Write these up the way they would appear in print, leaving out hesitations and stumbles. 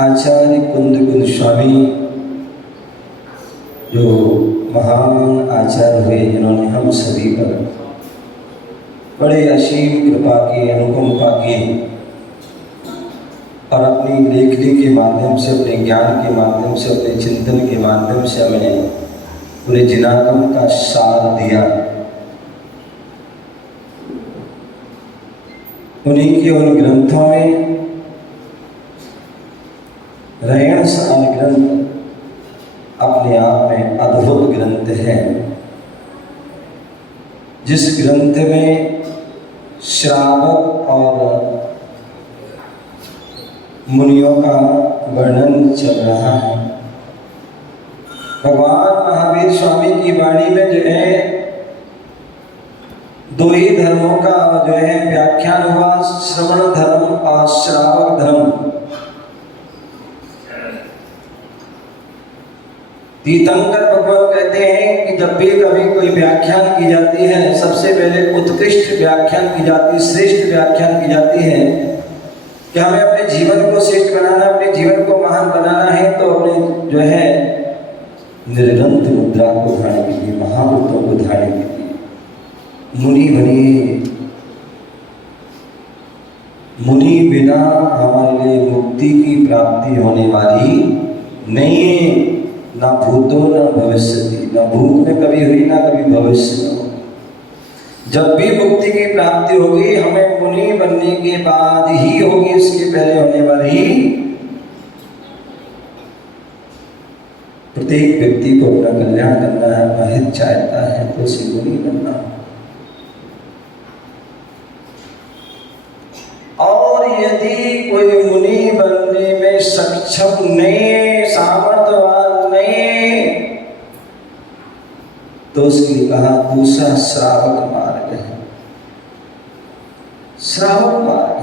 आचार्य कुंद स्वामी जो महान आचार्य हुए, जिन्होंने हम सभी पर बड़े असीम कृपा की, अनुकंपा की और अपनी लेखनी के माध्यम से, अपने ज्ञान के माध्यम से, अपने चिंतन के माध्यम से हमें पूरे जिनागम का सार दिया। उन्हीं के उन ग्रंथों में रयण सार ग्रंथ अपने आप में अद्भुत ग्रंथ है, जिस ग्रंथ में श्रावक और मुनियों का वर्णन चल रहा है। भगवान महावीर स्वामी की वाणी में जो है दो ही धर्मों का जो है व्याख्यान हुआ, श्रवण धर्म और श्रावक धर्म। तीर्थंकर भगवान कहते हैं कि जब भी कभी कोई व्याख्यान की जाती है, सबसे पहले उत्कृष्ट व्याख्यान की जाती है, श्रेष्ठ व्याख्यान की जाती है, कि हमें अपने जीवन को श्रेष्ठ बनाना, अपने जीवन को महान बनाना है, तो अपने जो है निर्गंत मुद्रा को धारण कीजिए, महाभूतों को धारण कीजिए, मुनि बनिए। मुनि बिना हमारे लिए मुक्ति की प्राप्ति होने वाली नहीं है, ना भूतो ना भविष्य, ना भूत में कभी हुई ना कभी भविष्य में। जब भी मुक्ति की प्राप्ति होगी हमें मुनि बनने के बाद ही होगी, इसके पहले होने वाली। प्रत्येक व्यक्ति को अपना कल्याण करना है, अपना हित चाहता है, तो उसे मुनि बनना। और यदि कोई मुनि बनने में सक्षम नहीं, सामर्थ्यवान नहीं, तो उसके लिए कहा दूसरा श्रावक मार्ग है। श्रावक मार्ग,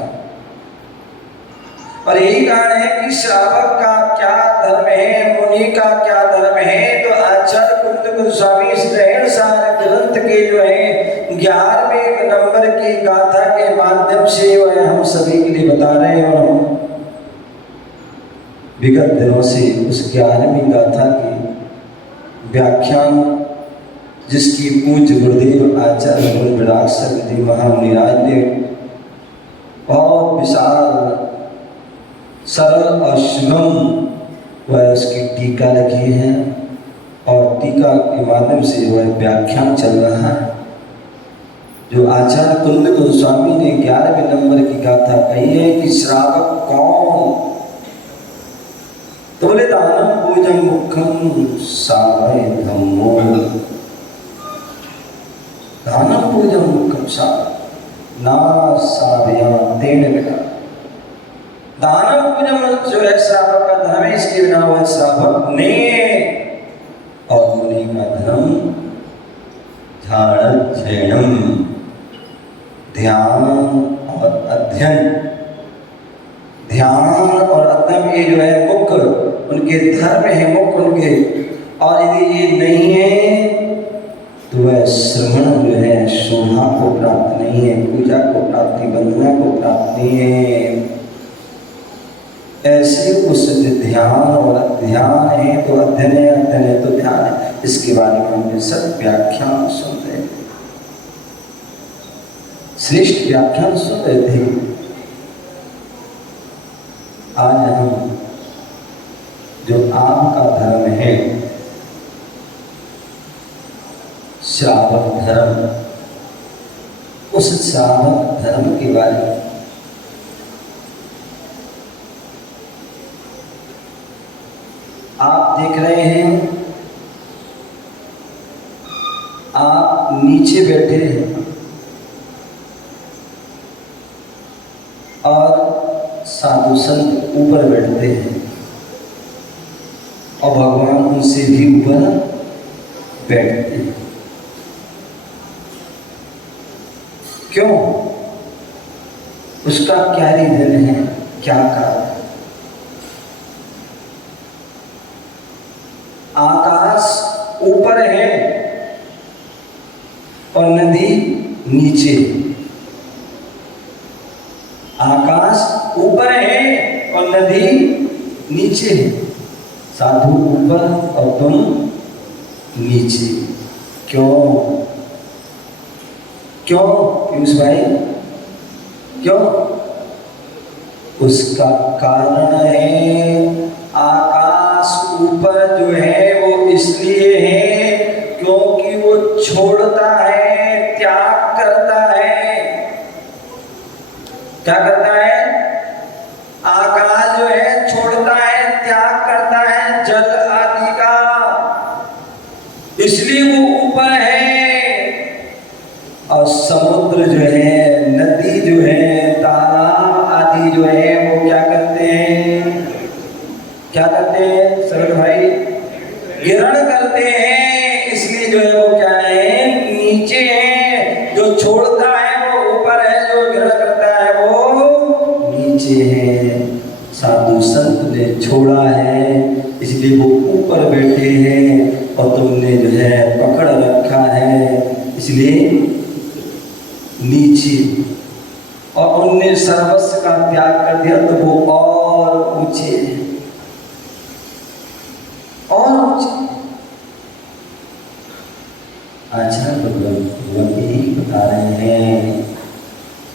और यही कारण है कि श्रावक का क्या धर्म है, मुनि का क्या धर्म है। तो आचार्य कुंद गोस्वामी इस रहन सार ग्रंथ के जो है 11वें नंबर की गाथा के माध्यम से जो है हम सभी के लिए बता रहे हैं। और हम विगत दिनों से उस 11वीं गाथा की व्याख्यान, जिसकी पूज्य गुरुदेव आचार्य विराग सरस्वती महामुनिराज ने बहुत विशाल सरल और सुगम वह उसकी टीका लिखी है, और टीका के माध्यम से वह व्याख्यान चल रहा है। जो आचार्य कुंद गोस्वामी ने 11वें नंबर की गाथा कही है कि श्रावक कौन, तो बोले दानम पूजम मुखम सावय धम्मो, दानम पूजम मुखम सावय ना सावया तेन बिना। दानव पूजन जो है श्रावक का धर्म है, इसके बिना वह श्रावक नहीं। और मुनि का धर्म ध्यान ध्यान और अध्ययन, ध्यान और अध्ययन ये जो है मुख्य उनके धर्म है, मुख्य उनके। और यदि ये नहीं है तो वह श्रवण जो है शोभा को प्राप्त नहीं है, पूजा को प्राप्त नहीं, वंदना को प्राप्त नहीं है। ऐसे उस ध्यान और अध्ययन है तो अध्ययन है, अध्ययन है तो ध्यान है। इसके बारे में हमने सब व्याख्यान सुन रहे थे, श्रेष्ठ व्याख्यान सुन रहे थे। आज हम जो आपका धर्म है श्रावक धर्म, उस श्रावक धर्म के बारे में आप देख रहे हैं। आप नीचे बैठे हैं और साधु संत ऊपर बैठते हैं, और भगवान उनसे भी ऊपर बैठते हैं। क्यों? उसका क्या रीजन है, क्या कारण है? आकाश ऊपर है और नदी नीचे। आकाश ऊपर है और नदी नीचे है। साधु ऊपर और तुम नीचे। क्यों? क्यों पीयूष भाई, क्यों? उसका कारण है आकाश ऊपर जो है वो इसलिए है क्योंकि वो छोड़ता है, त्याग करता है। क्या करता है? आकाश जो है छोड़ता है, त्याग करता है जल आदि का, इसलिए वो ऊपर है। और समुद्र जो है, नदी जो है, तालाब आदि जो है वो क्या करते हैं? क्या करते हैं सरल भाई? गिरण करते हैं। इसलिए जो है वो क्या है? नीचे है। जो छोड़ता है वो ऊपर है, जो गिरण करता है वो नीचे है। साधु संत ने छोड़ा है इसलिए वो ऊपर बैठे हैं, और तुमने जो है पकड़ रखा है इसलिए नीचे। और उनने सर्वस्व का त्याग कर दिया तो वो और ऊंचे और ऊंचे। आचार्य भगवान यही बता रहे हैं,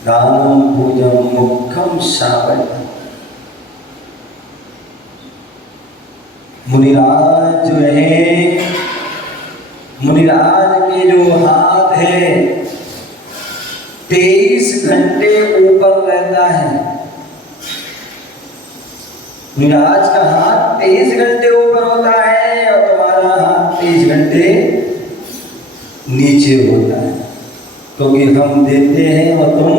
दानम पूजम मुखम शावय। मुनिराज जो है, मुनिराज के जो हाथ है 23 घंटे ऊपर रहता है। मुनिराज का हाथ 23 घंटे ऊपर होता है और तुम्हारा हाथ 23 घंटे नीचे होता है, क्योंकि हम देते हैं और तुम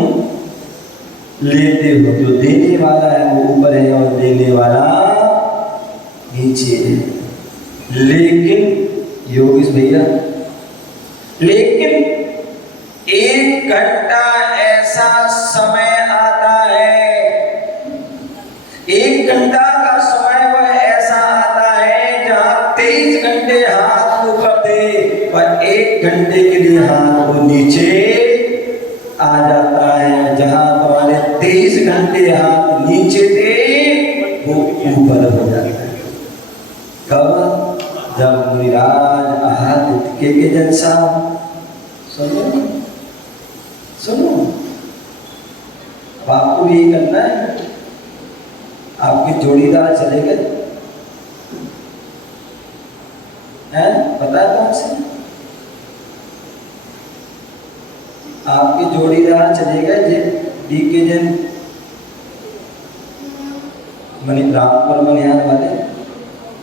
लेते हो। जो देने वाला है वो ऊपर है और देने वाला नीचे है। लेकिन योगेश भैया, लेकिन 1 घंटा ऐसा समय आता है, 1 घंटा का समय वह ऐसा आता है जहां 23 घंटे हाथ ऊपर थे और 1 घंटे के लिए हाथ वो नीचे आ जाता है। जहां तुम्हारे 23 घंटे हाथ नीचे थे वो ऊपर हो जाता है। कब? जब मुनिराज हाथ के जन साहब, सुनो सुनो, अब आपको भी यही करना है। आपके जोड़ीदार चले गए हैं, पता है कौन से? आपके जोड़ीदार चले गए डी के जन रामपुर मनिहार वाले,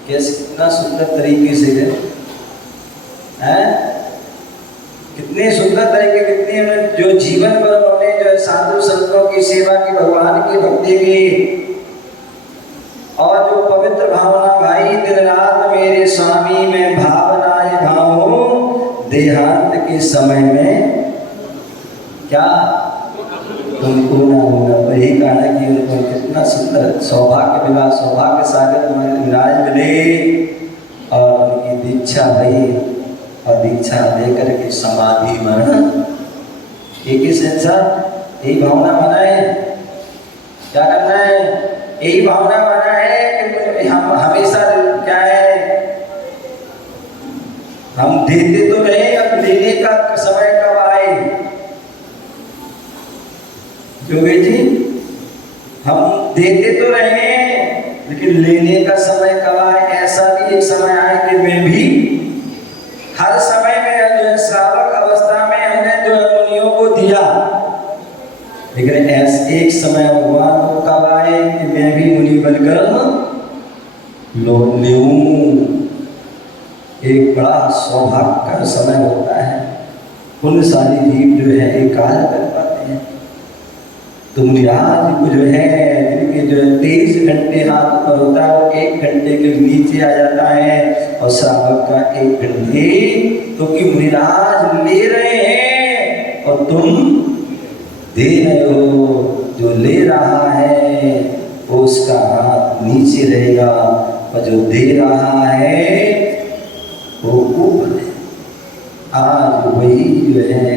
कैसे कितना सुंदर तरीके से गए हैं, कितने सुंदर तरीके, कितने जो जीवन पर उन्होंने जो साधु संतों की सेवा की, भगवान की भक्ति की, और जो पवित्र भावना, भाई दिन रात मेरे स्वामी में भावनाएं भावो, देहांत के समय में क्या तुमको ना होगा। वही कहा कि उनको कितना सुंदर सौभाग्य मिला, सौभाग्य सागर विराज मिले और उनकी दीक्षा भई और दीक्षा लेकर के समाधि मरण एक ही संसार। यही भावना बनाए, क्या करना है? यही भावना बना है कि हम हमेशा क्या है, हम देते तो रहे, अब लेने का समय कब आए? योगी जी, हम देते तो रहे लेकिन लेने का समय कब आए? ऐसा भी एक समय आए कि मैं भी हर समय में जो है श्रावक अवस्था में हमने जो मुनियों को दिया, लेकिन ऐसे एक समय भगवान को कब आए कि मैं भी मुनि बनकर लौट लूं। एक बड़ा सौभाग्य का समय होता है। पुण्यशाली जीव जो है एक कार्य कर पाते हैं। तो मुनिराज को जो है जिनके जो 23 घंटे हाथ पर होता है वो 1 घंटे के नीचे आ जाता है और श्रावक का 1 घंटे, तो कि मुनिराज ले रहे हैं और तुम दे रहे हो। जो ले रहा है वो उसका हाथ नीचे रहेगा और जो दे रहा है वो ऊपर है। आज वही जो है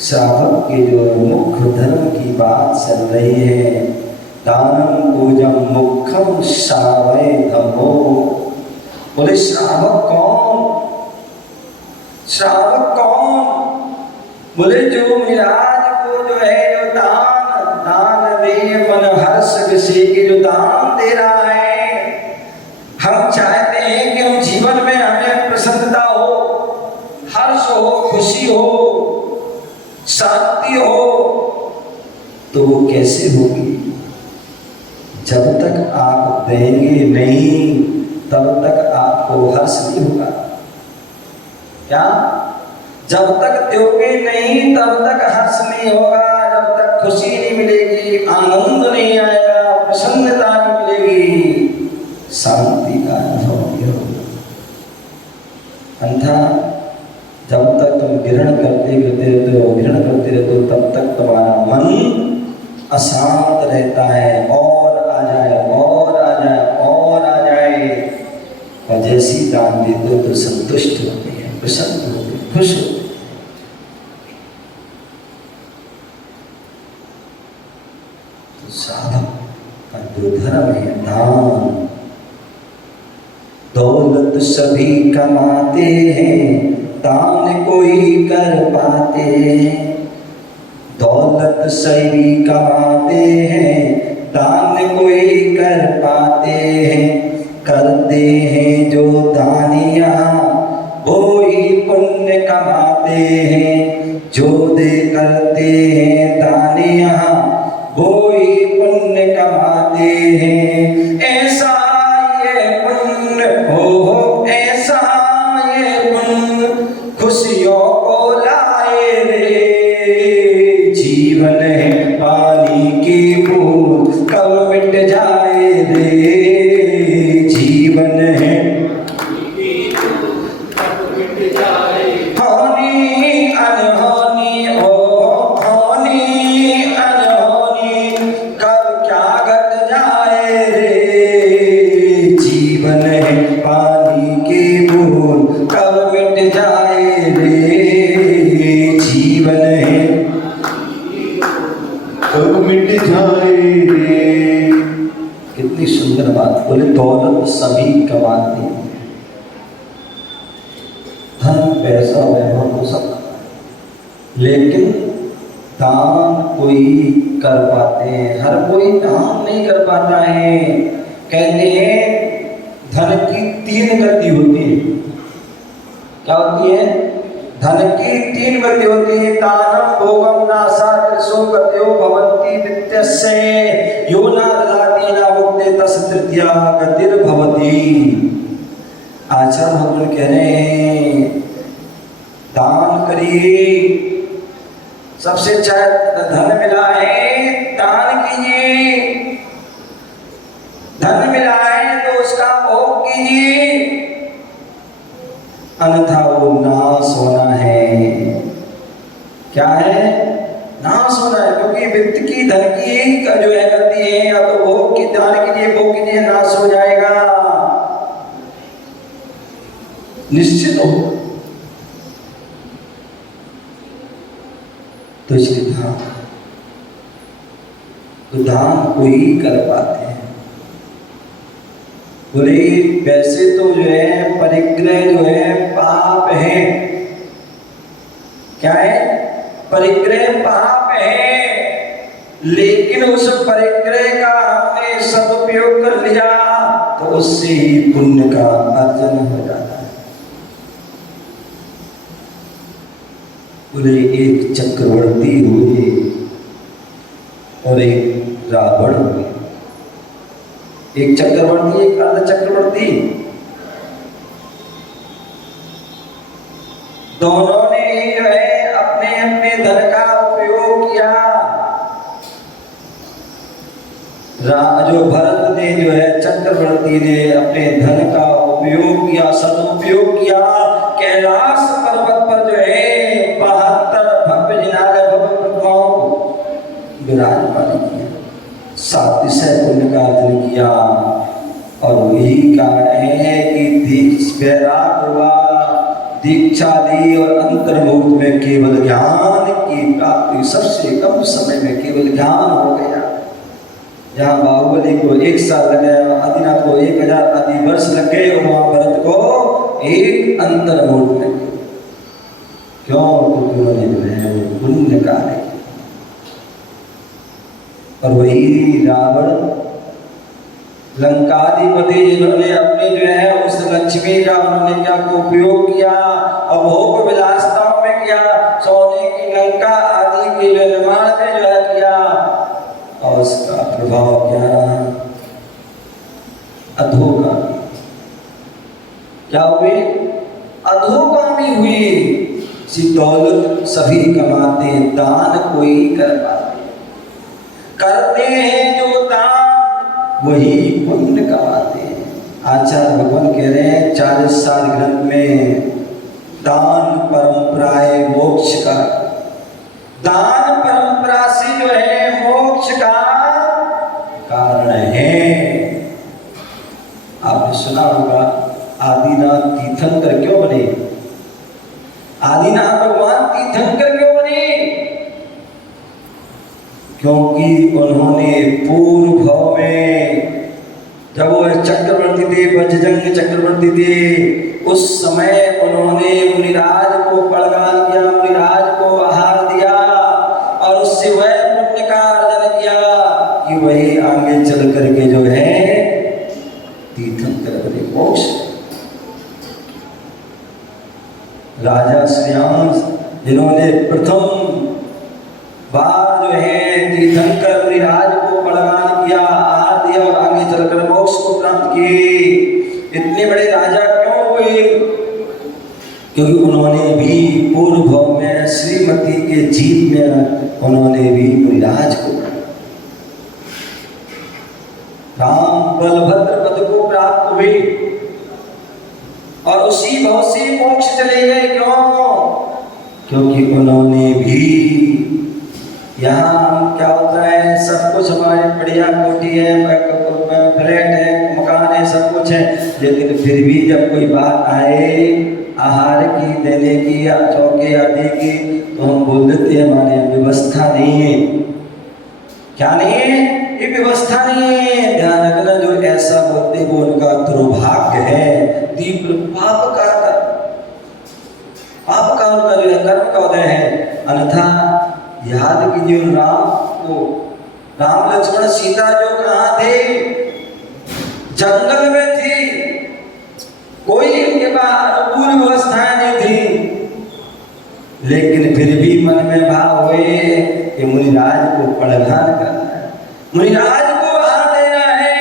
श्रावक के जो मुख्य धर्म की बात चल रही है। दानम पूजम मुखम श्रावय धम्मो। बोले श्रावक कौन? श्रावक कौन? बोले जो मिराज को जो है जो दान दे मन हर्ष विषय के जो दान दे रहा है। हम चाहते हैं कि हम जीवन में हमें प्रसन्नता हो, हर्ष हो, खुशी हो, शांति हो, तो वो कैसे होगी? जब तक आप देंगे नहीं तब तक आपको हर्ष नहीं होगा। क्या? जब तक दोगे नहीं तब तक हर्ष नहीं होगा, जब तक खुशी नहीं मिलेगी, आनंद नहीं आएगा, प्रसन्नता नहीं मिलेगी, शांति का अनुभव नहीं होगा। अन्यथा जब तक तुम ग्रहण करते रहते हो तब तक तुम्हारा मन अशांत रहता है, और आ जाए और आ जाए और आ जाए, और जैसी दान देते हो तो संतुष्ट होते हैं, प्रसन्न होते हैं, खुश होते हैं। साधक का जो धर्म है दान। दौलत सभी कमाते हैं, दान कोई कर पाते हैं। दौलत सभी कमाते हैं, दान कोई कर पाते हैं। करते हैं जो दानिया वो ही पुण्य कमाते हैं। जो दे करते हैं दानिया वो ही पुण्य कमाते हैं। ऐसा ये पुण्य हो, ऐसा ये पुण्य खुशियों को लाए रे। जीवन है पानी की बूंद कब मिट जाए रे। जीवन है होनी अनहोनी, ओ होनी अनहोनी कब क्या घट जाए रे। जीवन है पानी की बूंद कब मिट जाए रे। जीवन है कब मिट जाए रे। कितनी सुंदर बात बोले। दौलत सभी कमाते हैं, धन पैसा वैभव हो सकता, लेकिन दान कोई कर पाते हैं। हर कोई दान नहीं कर पाता है। कहते हैं धन की 3 गति होती है। क्या होती है? धन की 3 गति होती है। दानम भोगम नासा त्रिशो गत्यो भवन्ति वित्तस्य यो न ददाति न भुक्ते तस् तृतीया गतिर्भवति। आचार्य भगवान कह रहे हैं दान करिए। सबसे अच्छा धन मिला है, दान कीजिए। धन मिला है तो उसका भोग कीजिए, अन्यथा वो नाश होना है। क्या है? नाश होना है। क्योंकि वित्त की धन की जो है गति है, या तो भोग की दान कीजिए, भोग कीजिए, नाश हो जाएगा निश्चित हो। तो इसलिए दान कोई कर पाते हैं। बोले वैसे तो जो है परिग्रह जो है पाप है। क्या है? परिग्रह पाप है, लेकिन उस परिग्रह का हमने सदुपयोग कर लिया तो उससे ही पुण्य का अर्जन हो जाता है। बोले एक चक्रवर्ती हुए और एक रावण हुए। एक चक्रवर्ती, एक अर्ध चक्रवर्ती। दोनों ने ही जो है अपने अपने धन का उपयोग किया। जो भरत ने जो है चक्रवर्ती ने अपने धन का उपयोग किया, सदुपयोग किया। कैलाश पर्वत पर जो है 72 भव्य जिनालय भव्य प्रतिमाओं विराजमान किया, 700 पुण्य का अर्जन किया। और वही कारण है कि वैराग हुआ, दीक्षा ली और अंतर्मुक्त में केवल ज्ञान की प्राप्ति। सबसे कम समय में केवल ज्ञान हो गया। जहाँ बाहुबली को 1 साल लग गया, आदिनाथ को 1000 आदि वर्ष लग गए, और वहाँ भरत को एक अंतर्मुक्त में। क्यों? क्योंकि उन्होंने जो है वो पुण्य कार्य। और वही रावण लंकाधिपति, जिन्होंने अपने जो है उस लक्ष्मी का उन्होंने क्या को उपयोग किया और भोग विलासताओं में किया, सोने की लंका आदि के निर्माण में जो है किया, और उसका प्रभाव क्या रहा? अधोगामी। क्या हुए? अधोगामी हुए। दौलत सभी कमाते हैं, दान कोई कर पाते। करते हैं जो दान वही पुण्य कमाते हैं। आचार्य भगवान कह रहे हैं 40 साल ग्रंथ में, दान परंपराए मोक्ष का। दान परंपरा से जो है मोक्ष का कारण है। आपने सुना होगा आदिनाथ तीर्थंकर क्यों बने? आदिनाथ भगवान तीर्थंकर क्यों बने? क्योंकि उन्होंने वज्रजंग चक्रवर्ती थे, उस समय उन्होंने मुनिराज को प्रदान किया, मुनिराज को आहार दिया और उससे वह पुण्य का अर्जन किया कि वही आगे चल करके जो है तीर्थंकर बने, मोक्ष। राजा श्रेयांश जिन्होंने प्रथम बार जो है तीर्थंकर मुनिराज को प्रदान किया, आहार दिया और आगे चलकर मोक्ष को प्राप्त किए, इतने बड़े राजा क्यों हुए? क्योंकि उन्होंने भी पूर्व भाव में श्रीमती के जीत में उन्होंने भी मुनिराज को, राम बलभद्र पद को प्राप्त हुए और उसी भाव से मोक्ष चले गए। क्यों? क्योंकि उन्होंने भी, यहाँ क्या होता है, सब कुछ हमारे बढ़िया कोठी है, फ्लैट है, मकान है, सब कुछ है, लेकिन फिर भी जब कोई बात आए आहार की, देने की या चौके आदि की, तो हम बोल देते हैं हमारे यहाँ व्यवस्था नहीं है। क्या नहीं है? ये व्यवस्था नहीं है। ध्यान रखना, जो ऐसा बोलते वो उनका दुर्भाग्य है, तीव्र पाप का उनका जो है कर्म का उदय है। अन्यथा याद कीजिए राम को, राम लक्ष्मण सीता जो कहाँ थे? जंगल में थी, कोई उनके पास अनुकूल व्यवस्थाएं नहीं थी, लेकिन फिर भी मन में भाव हुए कि मुनिराज को प्रदान करना है, मुनिराज को आहार देना है,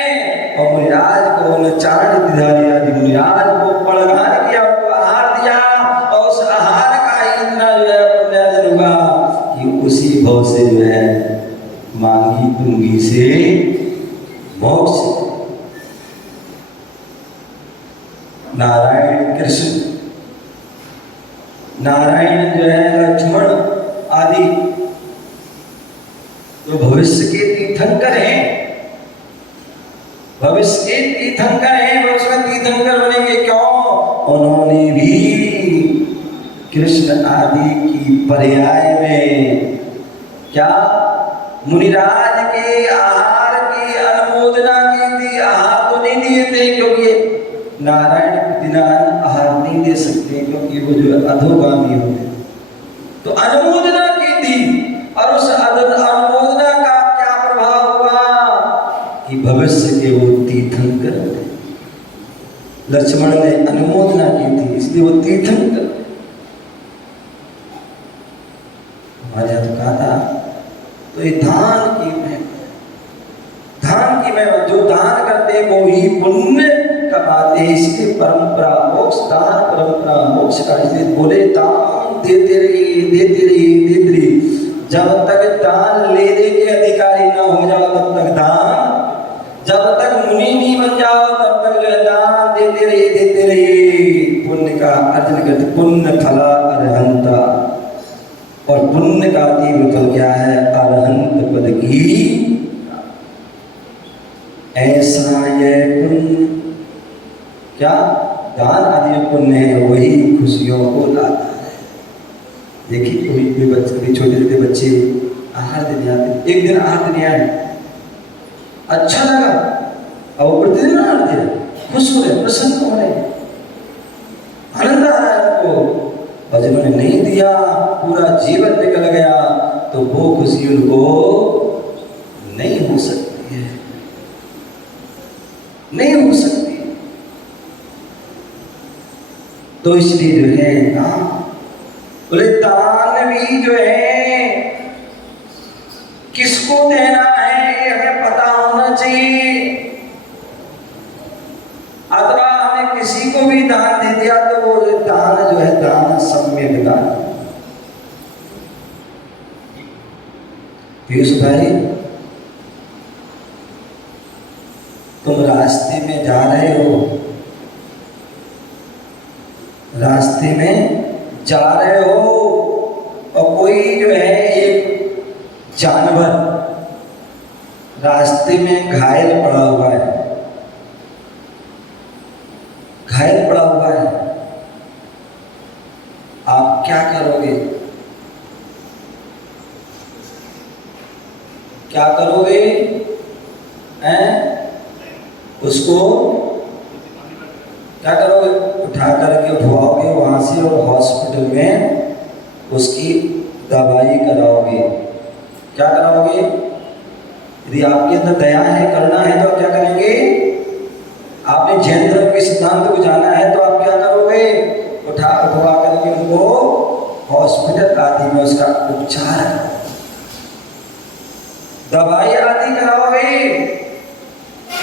और मुनिराज को उन्हें चारण दिया, मुनिराज को प्रदान किया, उनको आहार दिया, और उस आहार का ही इतना जो है पुण्य होगा कि उसी भाव से जो है मांगी तुंगी से मोक्ष। नारायण कृष्ण, नारायण जो है लक्ष्मण आदि जो भविष्य के तीर्थंकर हैं, भविष्य के तीर्थंकर हैं, भविष्य में तीर्थंकर बनेंगे। क्यों? उन्होंने भी कृष्ण आदि की पर्याय में क्या मुनिराज के आहार की अनुमोदना की थी। आहार तो नहीं दिए थे, क्योंकि नारायण प्रतिनारायण आहार नहीं दे सकते, क्योंकि वो जो अधोगामी होते, तो अनुमोदना की थी। और उस अनुमोदना का क्या प्रभाव हुआ कि भविष्य के वो तीर्थंकर होते। लक्ष्मण ने अनुमोदना की थी, इसलिए वो तीर्थंकर। महाराजा तो कहा था, तो ये दान की महिमा, दान की महिमा, जो दान करते हैं वो ही पुण्य कमाते हैं। इसलिए परंपरा मोक्ष, दान परंपरा मोक्ष का, इसलिए बोले दान देते रहिए, देते रहिए, देते रहिए, जब तक दान लेने के अधिकारी ना हो जाओ तब तक दान, जब तक मुनि नहीं बन जाओ तब तक जो है दान देते रहिए, देते रहिए, पुण्य का अर्जन करते। पुण्य फला अरहंता, और पुण्य का तीव्र फल क्या है? अरहंत पद की। ऐसा यह पुण्य क्या दान आदि पुण्य है, वही खुशियों को लाता है। देखिए कोई बच्चे, छोटे छोटे बच्चे आहार देने आते, एक दिन आहार देने आए, अच्छा लगा, और वो प्रतिदिन आहार दिया, खुश हो रहे, प्रसन्न हो रहे, आनंद आ रहा है उनको। और जिन्होंने नहीं दिया, पूरा जीवन निकल गया, तो वो खुशी उनको नहीं हो सकती है, नहीं हो सकती। तो इसलिए जो है ना, बोले दान भी जो है किसको देना है ये हमें पता होना चाहिए। अथवा हमें किसी को भी दान दे दिया तो वो दान जो है दान सम्यक दान। पीयूष भाई, तुम रास्ते में जा रहे हो, रास्ते में जा रहे हो, और कोई जो है एक जानवर रास्ते में घायल पड़ा हुआ है, घायल पड़ा हुआ है, आप क्या करोगे? क्या करोगे? हैं? उसको क्या करोगे? उठा करके उठवाओगे वहाँ से और हॉस्पिटल में उसकी दवाई कराओगे। क्या कराओगे? यदि आपके अंदर दया है, करुणा है, तो क्या करेंगे? आपने जैन धर्म के सिद्धांत को जाना है तो आप क्या करोगे? उठवा करके उनको हॉस्पिटल आदि में उसका उपचार कराओ, दवाई आदि कराओगे।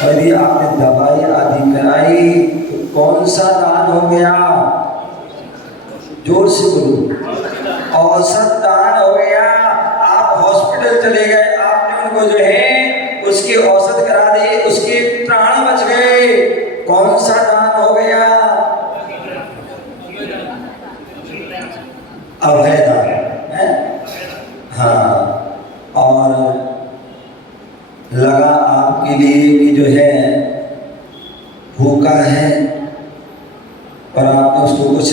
यदि आपने दवाई आदि कराई तो कौन सा दान हो गया? जोर से बोलो। औसत दान हो गया। आप हॉस्पिटल चले गए, आपने उनको जो है उसकी औसत करा दी, उसके प्राण बच गए। कौन सा दान हो गया? अभय दान है। हाँ, और लगा आपके लिए कि जो है भूखा है और आपने उसको कुछ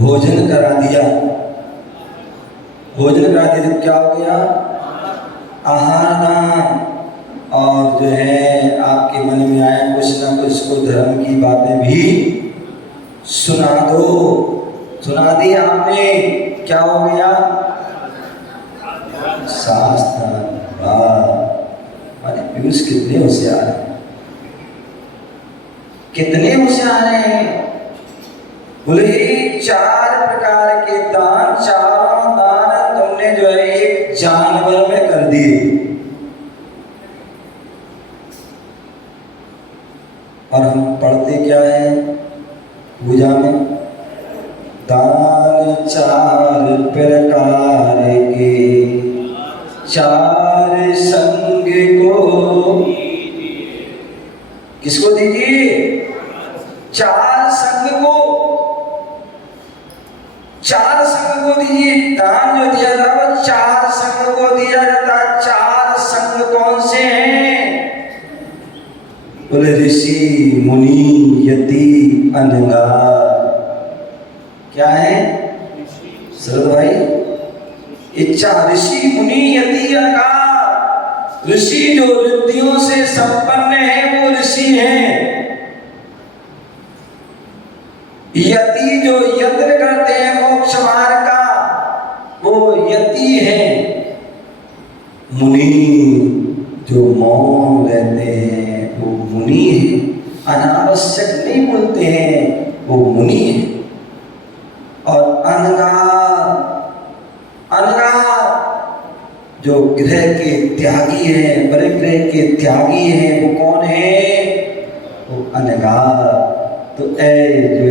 भोजन करा दिया। भोजन करा दिया तो क्या हो गया? आहार दान। और जो है आपके मन में आया कुछ ना कुछ को धर्म की बातें भी सुना दो। सुना दी आपने, क्या हो गया? शास्त्र। हमारे पीयूष कितने होशियार हैं, कितने होशियार हैं। बोले 4 प्रकार के दान, चारों दान तुमने जो है एक जानवर में कर दिए। और हम पढ़ते क्या है पूजा में? दान 4 प्रकार के, 4 संग को। किसको दीजिए? 4 संग को। 4 संग को दीजिए। दान जो दिया था वो 4 संग को दिया जाता। 4 संग कौन से हैं? बोले ऋषि, मुनि, यति, अनंगार। क्या है शरद भाई? इच्छा ऋषि, मुनि, यति, अनंगार। ऋषि जो रिद्धियों से संपन्न है वो ऋषि हैं। यति जो यत्न करते हैं मोक्ष मार्ग का वो यति है। मुनि जो मौन रहते हैं वो मुनि है। अनावश्यक नहीं बोलते हैं वो मुनि है। और अनगार जो गृह के त्यागी है, परिग्रह के त्यागी है, वो कौन है? वो अनगार। तो जो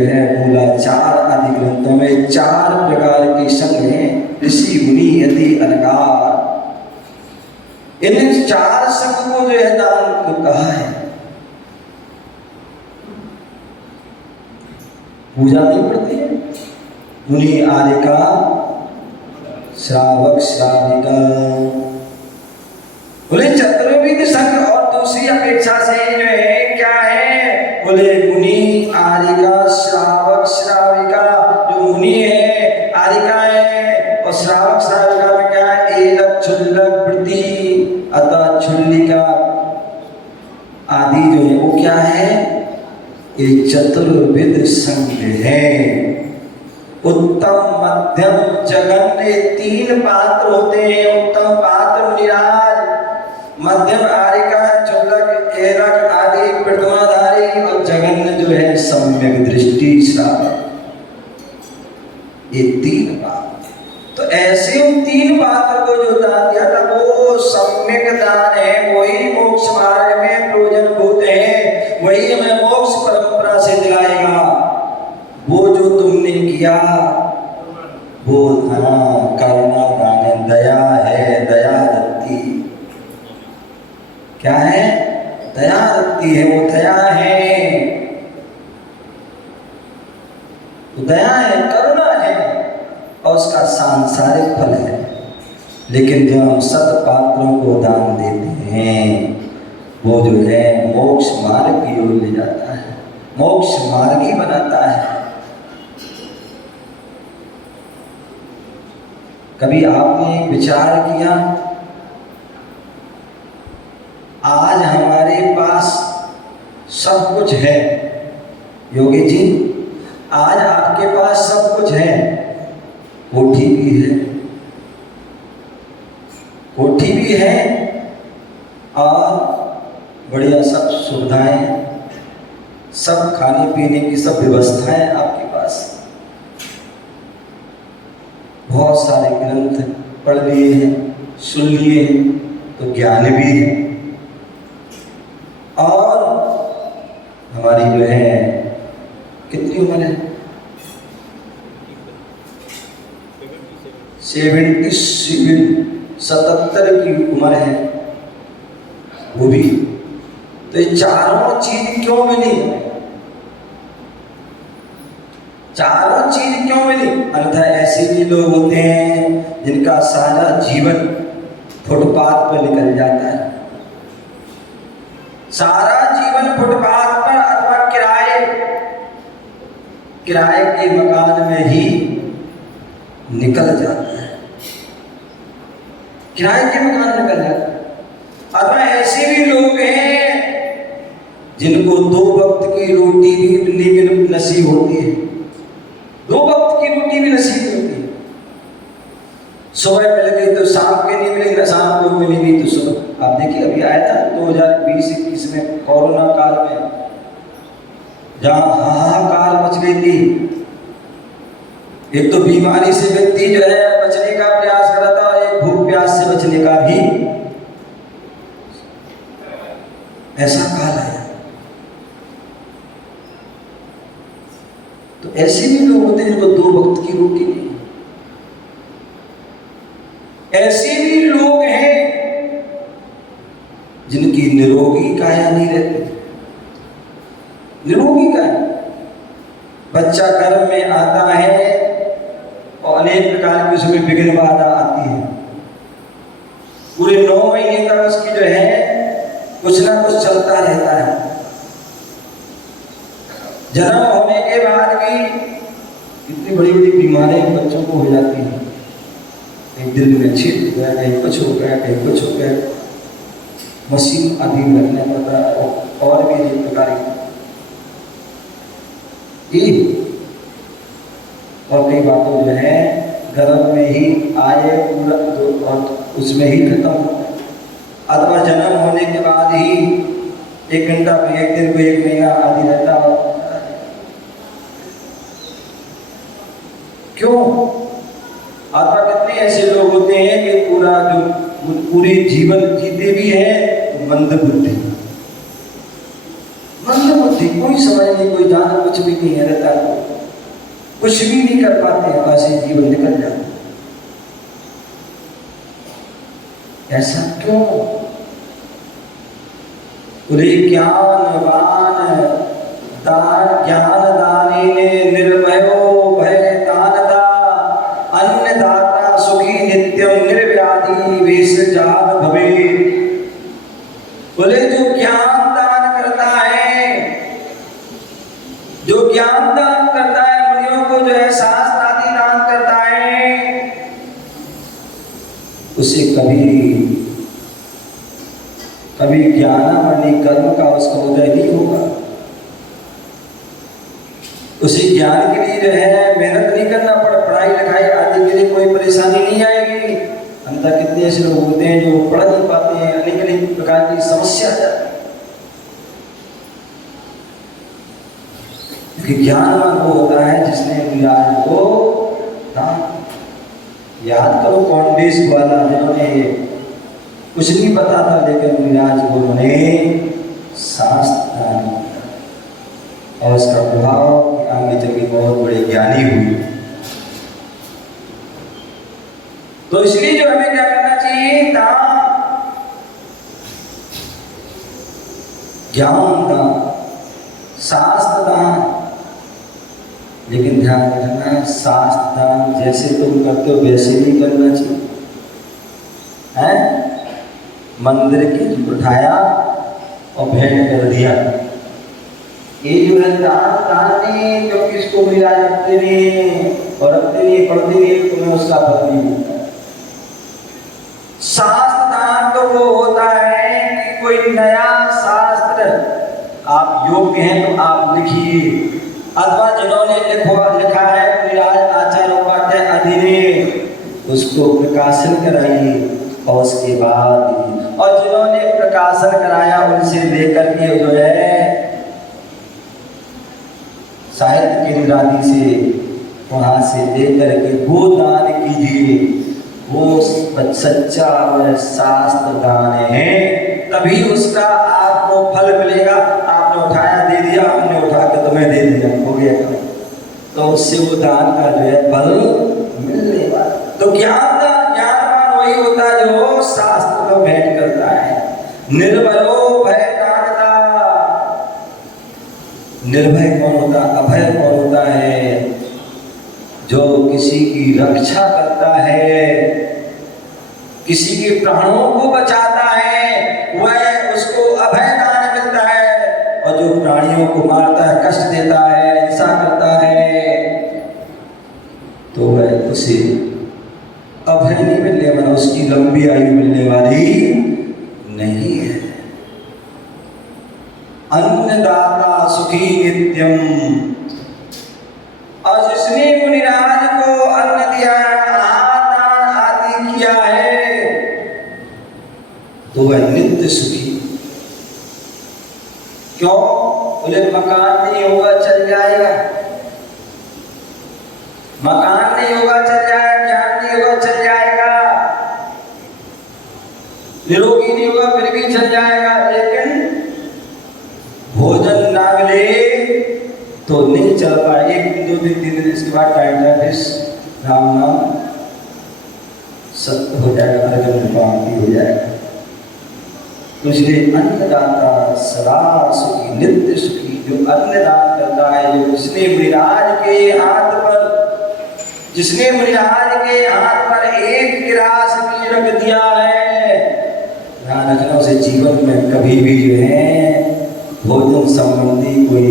है मूलाचार आदि ग्रंथों में 4 प्रकार के संग हैं, ऋषि, मुनि, यति, अनगार। इन 4 संग को जो है दान को कहा है। पूजा नहीं पड़ती है। मुनि, आर्यिका, श्रावक, श्राविका। बोले चतुर्विध संग। और दूसरी अपेक्षा से जो है क्या है? बोले मुनि, आर्यिका, श्रावक, श्राविका। जो मुनि है, आर्यिका है और श्रावक, श्राविका में क्या है? एलक, क्षुल्लक, वृत्ति, अतः क्षुल्लिका आदि जो है वो क्या है? ये चतुर्विध संग है। उत्तम, मध्यम, जघन्य 3 पात्र होते हैं। उत्तम पात्र मुनिराज, मध्यम आर्यिका, क्षुल्लक, एलक आदि प्रतिमाधारी, और जघन्य जो है सम्यक दृष्टि, श्रावक। ये 3 पात्र। तो ऐसे उन 3 पात्र को जो दान दिया था वो सम्यक दान है। वही मोक्ष मार्ग में प्रयोजनभूत है, वही हमें मोक्ष परंपरा से दिलाएगा। वो जो तुमने किया वो करुणा दान है, दया है, दया दत्ती। क्या है? दया दत्ती है, वो दया है, दया है, करुणा है और उसका सांसारिक फल है। लेकिन जब हम सत पात्रों को दान देते हैं वो जो है मोक्ष मार्ग की ओर ले जाता है, मोक्ष मार्गी बनाता है। कभी आपने विचार किया आज हमारे पास सब कुछ है योगी जी, आज आपके पास सब कुछ है, कोठी भी है, कोठी भी है और बढ़िया सब सुविधाएं हैं, सब खाने पीने की सब व्यवस्थाएं आपके पास, बहुत सारे ग्रंथ पढ़ लिए हैं, सुन लिए हैं, तो ज्ञान भी है। और हमारी जो है कितनी उम्र है? 77 की उम्र है वो भी। तो ये चारों चीज क्यों मिली? चारों चीज क्यों मिली? अन्यथा ऐसे भी लोग होते हैं जिनका सारा जीवन फुटपाथ पर निकल जाता है, सारा जीवन फुटपाथ पर अथवा किराए के मकान में ही निकल जाता है, किराए के मकान में निकल जाता है। अथवा ऐसे भी लोग हैं जिनको 2 वक्त की रोटी भी नसीब होती है, 2 वक्त की रोटी भी नसीब होती है। सुबह मिल गई तो शाम के नहीं मिली, न शाम को मिली नहीं तो सुबह। आप देखिए अभी आया था 2020-21 में कोरोना काल में, जहां हाहाकार मच गई थी। एक तो बीमारी से व्यक्ति जो है बचने का प्रयास कर रहा था और एक भूख प्यास से बचने का भी ऐसा काल आया। तो ऐसे भी लोग होते हैं जिनको 2 वक्त की रोटी नहीं। ऐसे भी लोग हैं जिनकी निरोगी काया नहीं रहती, निरोगी काया। बच्चा गर्भ में आता है और अनेक प्रकार की उसमें विघ्न बाधा आती है। पूरे 9 महीने तक उसकी जो है कुछ ना कुछ चलता रहता है। जन्म होने के बाद भी इतनी बड़ी बड़ी बीमारियां बच्चों को हो जाती हैं। कहीं दिल में छींट हो गया, कहीं कुछ हो गया, कहीं कुछ हो गया, मशीन अधीन रखना पड़ता है और भी एक प्रकार की। और कई बातों जो है गर्भ में ही आए पूरा और उसमें ही खत्म हो, अथवा जन्म होने के बाद ही 1 घंटा को 1 दिन को 1 महीना आदि रहता है। क्यों? अथवा कितने ऐसे लोग होते हैं कि पूरी जीवन जीते भी हैं मंद बुद्धि, कोई समझ नहीं, कोई जान कुछ भी नहीं है, रहता है, कुछ भी नहीं कर पाते हैं, ऐसे जीवन निकल जाते। ऐसा क्यों? पूरे ज्ञान दानी निर्भयो भय दानदा अन्नदाता सुखी नित्यम निर्व्याधि वेश जाग भवे। बोले जो ज्ञान दान करता है, जो ज्ञान दान करता है, मुनियों को जो है शास्त्र आदि दान करता है, उसे कभी ज्ञानामणि कर्म का उसका उदय नहीं होगा। उसी ज्ञान के लिए जो है मेहनत नहीं करना पड़ा, पढ़ाई लिखाई आदि के लिए कोई परेशानी नहीं आएगी। अंदर कितने ऐसे लोग होते हैं जो पढ़ नहीं पाते हैं, अनेक अनेक प्रकार की समस्या आ जाती है। क्योंकि ज्ञानवान वो होता है जिसने विराज को दान। याद करो कौंडिस वाला, जिन्होंने कुछ नहीं पता था लेकिन विराज को उन्होंने शास्त्र दान किया और उसका प्रभाव आगे चल के बहुत बड़े ज्ञानी हुए। तो इसलिए जो हमें क्या करना चाहिए, दान, ज्ञान दान, शास्त्र दान। लेकिन ध्यान रखना, शास्त्र दान जैसे तुम करते हो वैसे नहीं करना चाहिए, है? मंदिर की उठाया और भेंट कर दिया, ये जो है दान नहीं, क्योंकि इसको मिला रखते नहीं और रखते नहीं, पढ़ते नहीं, तुम्हें उसका फल नहीं मिलता। शास्त्र दान तो वो होता है कि कोई नया शास्त्र आप योग्य हैं तो आप लिखिए, अथवा जिन्होंने लिखा है मुनिराज आचार्य उपाध्याय आदि ने, उसको प्रकाशन कराइए। और उसके बाद और जिन्होंने प्रकाशन कराया उनसे लेकर के जो है साहित्य केंद्र आदि से वहां से लेकर के वो दान कीजिए, वो सच्चा और शास्त्र दान है, तभी उसका आपको फल मिलेगा। आपने उठाया दे दिया, हमने उठा के तुम्हें दे दिया, हो गया काम, तो उससे वो दान का जो है फल मिलने वाला। तो ज्ञानवान वही होता है जो शास्त्र को भेंट करता है। निर्भयो भय दानता, निर्भय कौन होता, अभय कौन होता है? जो किसी की रक्षा करता है, किसी के प्राणों को बचाता है, वह उसको अभय दान मिलता है। और जो प्राणियों को मारता है, कष्ट देता है, हिंसा करता है, तो वह उसे अभय नहीं मिलने वाला, उसकी लंबी आयु मिलने वाली नहीं है। अन्नदाता सुखी नित्यम, और जिसने मुनिराज को अन्न दिया, दान आदि किया है, तो वह नित्य सुखी। क्यों? बोले मकान नहीं होगा चल जाएगा, मकान नहीं होगा चल जाएगा, ज्ञान नहीं होगा चल जाएगा, निरोगी नहीं होगा फिर भी चल जाएगा, लेकिन भोजन ना मिले तो नहीं चल पाए। 1 दिन 2 दिन 3 दिन इसके बाद टाइम राम नाम सत्य हो जाएगा, अर्जन मुकाम हो जाएगा। तो इसलिए अन्नदाता सदा सुखी नित्य सुखी, जो अन्नदान करता है, जो जिसने मुनिराज के हाथ पर, जिसने मुनिराज के हाथ पर एक गिलास भी रख दिया है, ध्यान रखना उसे जीवन में कभी भी जो है भोजन संबंधी कोई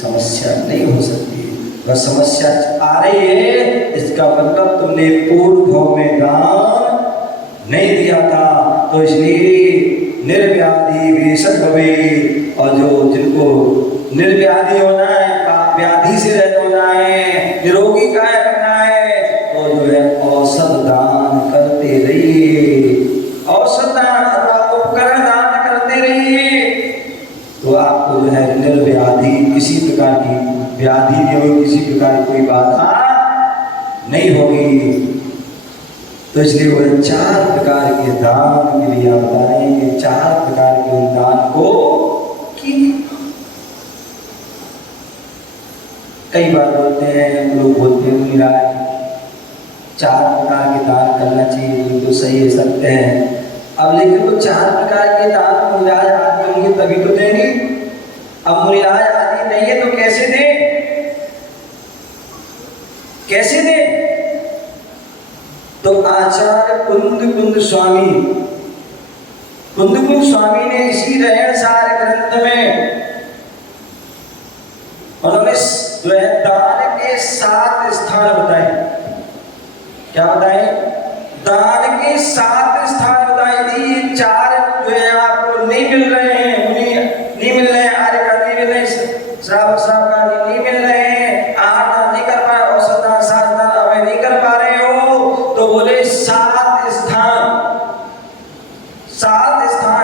समस्या नहीं हो सकती। वह समस्या आ रही है, इसका मतलब तुमने पूर्व भाव में दान नहीं दिया था। तो इसलिए निर्व्याधि विषद भवे, और जो जिनको निर्व्याधि होना है, व्याधि से रहित होना है, निरोगी काय करना है, तो जो है औषध दान करते रहिए, औषध दान अथवा उपकरण दान करते रहिए, तो आपको जो है निर्व्याधि, किसी प्रकार की व्याधि नहीं होगी, किसी प्रकार की कोई बाधा नहीं होगी। तो इसलिए वो 4 प्रकार के दान के लिए आप बता रहे हैं कि 4 प्रकार के दान को कीजिए। कई बार बोलते हैं लोग, बोलते हैं मुनिराज 4 प्रकार के दान करना चाहिए, तो सही है, सत्य है। अब लेकिन वो 4 प्रकार के दान मुनिराज आदि होंगे तभी तो देंगे। अब मुनिराज आदि नहीं है तो कैसे दें, कैसे दें? तो आचार्य कुंद स्वामी ने इसी रहन सार ग्रंथ में उन्होंने दान के 7 स्थान बताए। क्या बताए? दान के 7 स्थान बताए थी। ये 4 जो है आपको नहीं मिल रहे हैं, नहीं मिल रहे हैं, आर्य का नहीं मिल रहे, श्रावक का नहीं मिल रहे हैं, आहार नहीं कर पा रहे, औषध शास्त्र अभय नहीं कर पा रहे हो, तो बोले 7 स्थान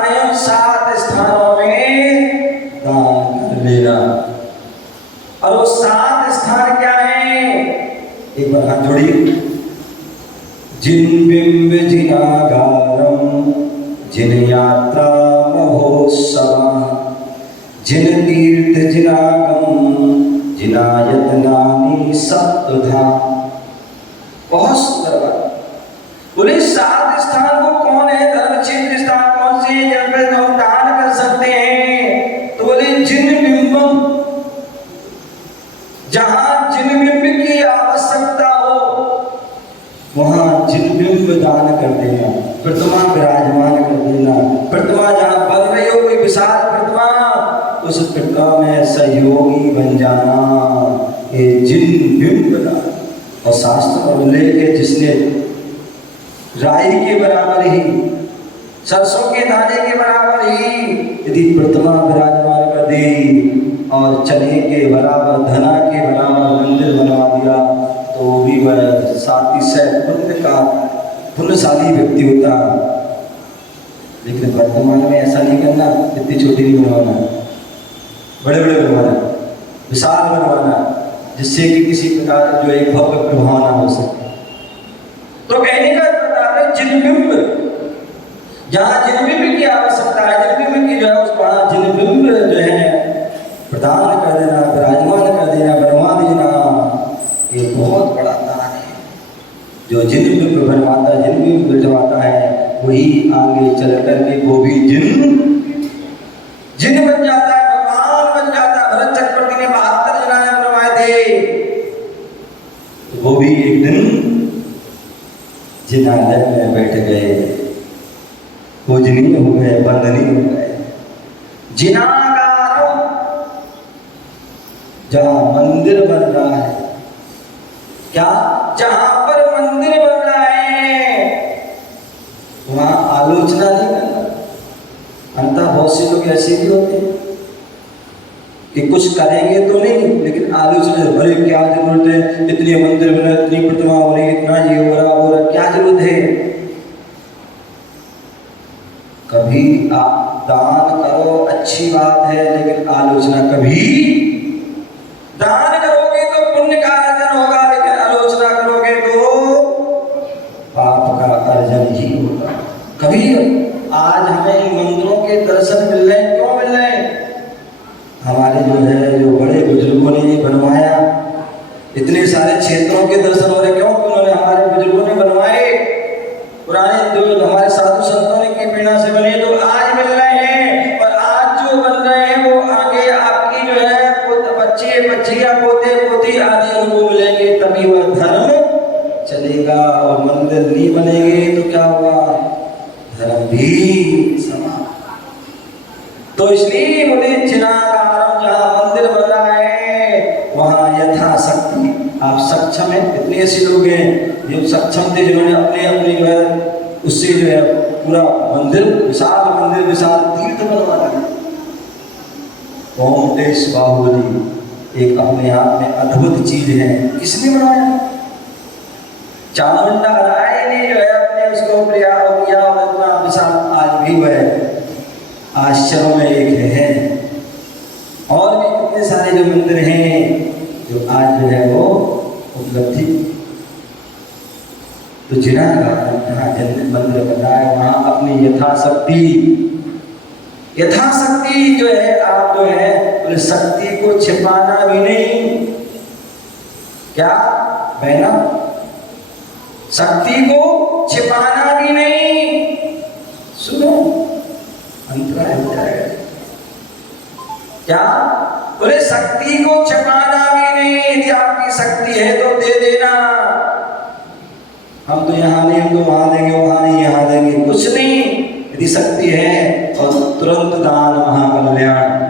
है, 7 स्थानों में दान कर लेना। और वो 7 स्थान क्या है? एक बार हाथ जोड़िए। जिन बिंब जिनागारम, जिन यात्रा महोत्सव, जिन तीर्थ जिनागम, जिनायतनानि सप्तधाम। बहुत सुंदर बात। बोले 7 स्थान को कौन है? धर्म क्षेत्र स्थान कौन से हैं जिन पर हम दान कर सकते हैं? तो बोले जिन बिंबम, जहां जिन बिंब की आवश्यकता हो वहां जिन बिंब दान कर देना, प्रतिमा विराजमान कर देना। प्रतिमा जहां बन रही हो, कोई विशाल प्रतिमा, उस प्रतिमा में सहयोगी बन जाना, ये जिन बिंब दान। और शास्त्र में लेके जिसने राई के बराबर ही, सरसों के दाने के बराबर ही यदि प्रतिमा विराजमान कर दी, और चने के बराबर, धना के बराबर मंदिर बनवा दिया तो वो भी वह 7 पुण्य का पुण्यशाली व्यक्ति होता। लेकिन वर्तमान में ऐसा नहीं करना, इतनी छोटी नहीं बनवाना, बड़े बड़े बनवाना, विशाल बनवाना, जिससे कि किसी प्रकार जो एक भव्य प्रभाव ना हो सके। तो कहने का प्रकार है जिनबिंब, जहाँ जिनबिंब की आवश्यकता है, जिनबिंब की जो है उस वहाँ जिनबिंब जो है प्रदान कर देना, विराजमान कर देना, बनवा देना, ये बहुत बड़ा दान है। जो जिनबिंब बनवाता है, जिनबिंब बिठवाता है, वही आगे चल करके वो भी जिन बन जाता है, भगवान बन जाता है। भरत चक्रवर्ती ने 72 जनाने बनवाए थे, तो वो भी एक दिन जिनालय में बैठ गए, पूजनीय हो गए, वंदनीय हो गए। जिनागारों, जहां मंदिर बन रहा है, क्या जहां पर मंदिर बन रहा है वहां आलोचना नहीं करना। अंततः बहुत से लोग ऐसे भी होते हैं कि कुछ करेंगे तो नहीं, लेकिन आलोचना, अरे क्या जरूरत है, इतनी मंदिर बना, इतनी प्रतिमा हो रही, इतना ये हो रहा, क्या जरूरत है। कभी आप दान करो, अच्छी बात है, लेकिन आलोचना कभी, दान करोगे तो पुण्य का अर्जन होगा, लेकिन आलोचना करोगे तो पाप का अर्जन ही होगा। कभी आज हमें मंदिरों के दर्शन मिल रहे, क्यों मिल रहे? हमारे जो है, जो बड़े बुजुर्गों ने ये बनवाया, इतने सारे क्षेत्रों के दर्शन हो रहे, क्यों? उन्होंने, हमारे बुजुर्गों ने बनवाए, पुराने जो हमारे साधु संतों ने की प्रेरणा से बने, तो आज मिल रहे हैं। और आज जो बन रहे हैं वो आगे आपकी जो है बच्चे बच्चियां, पोते पोती आदि उनको मिलेंगे, तभी वह धर्म चलेगा। और मंदिर नहीं बनेंगे तो क्या हुआ? धर्म भी समाप्त। तो इसलिए बोले जिनागारम, जहाँ मंदिर बन रहा है वहाँ यथाशक्ति आप सक्षम है। इतने ऐसे लोग हैं जो सक्षम थे, जिन्होंने अपने अपने जो है उससे जो है पूरा मंदिर, विशाल तीर्थ बनवा दिया। ओमटेश बाहुबली एक अपने आप में अद्भुत चीज है। किसने बनाया? चामुंडा राय ने जो है अपने उसको प्रयाग किया, और इतना विशाल आज भी वह आश्चर्य में एक है। और भी कितने सारे जो मंदिर हैं जो आज जो है वो उपलब्धि। तो जिनागार जहाँ मंदिर बन रहा है वहाँ अपनी यथाशक्ति जो है आप जो है शक्ति को छिपाना भी नहीं। क्या बहना? शक्ति को छिपाना भी नहीं। सुनो, अंतराय हो जाएगा। क्या बोले? शक्ति को छिपाना भी नहीं। यदि आपकी शक्ति है तो दे देना। हम तो यहाँ नहीं, हम तो वहां देंगे, वहां नहीं, यहाँ देंगे, कुछ नहीं। यदि शक्ति है और तुरंत दान महाकल्याण।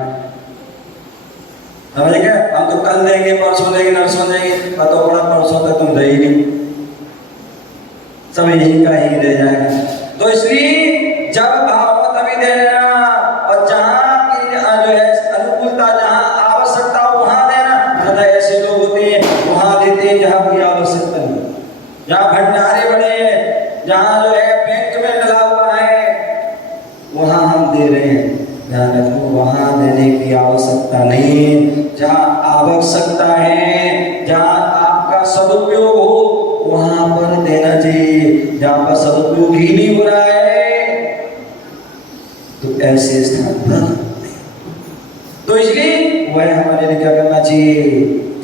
समझ गए? हम तो कल देंगे, परसों देंगे, नरसों देंगे, तो बड़ा परसों तक तुम रही नहीं, सब यही का ही रह जाएगा। तो इसलिए जब भाव हो तभी दे देना, और जहाँ की जो है अनुकूलता, जहाँ आवश्यकता हो वहां देना। मतलब ऐसे लोग होते हैं वहां देते हैं जहाँ कोई आवश्यकता नहीं, जहाँ भंडारे बड़े हैं, जहाँ जो है बैंक में डला हुआ है वहां हम दे रहे हैं। ध्यान रखो, वहां देने की आवश्यकता नहीं। जहाँ आवश्यकता है, जहाँ आपका सदुपयोग हो वहां पर देना चाहिए। जहाँ पर सदुपयोग ही नहीं हो रहा है तो ऐसे स्थान पर। तो इसलिए वह हमारे लिए क्या करना चाहिए?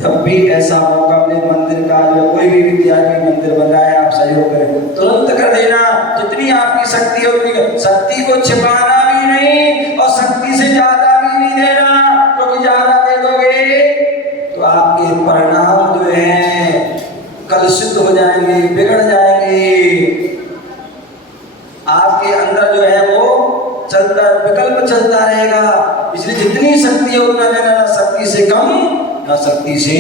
जब भी ऐसा मौका मिले, मंदिर का जो कोई भी विद्यार्थी मंदिर बन रहा है, आप सहयोग करें, तुरंत कर देना। जितनी आपकी शक्ति है उतनी, शक्ति को छिपाना भी नहीं और शक्ति से ज्यादा भी नहीं देना, क्योंकि ज्यादा दे दोगे तो आपके परिणाम जो है कलुषित हो जाएंगे, बिगड़ जाएंगे। आपके अंदर जो है वो चलता, विकल्प चलता रहेगा। इसलिए जितनी शक्ति है उतना देना, ना शक्ति से कम ना शक्ति से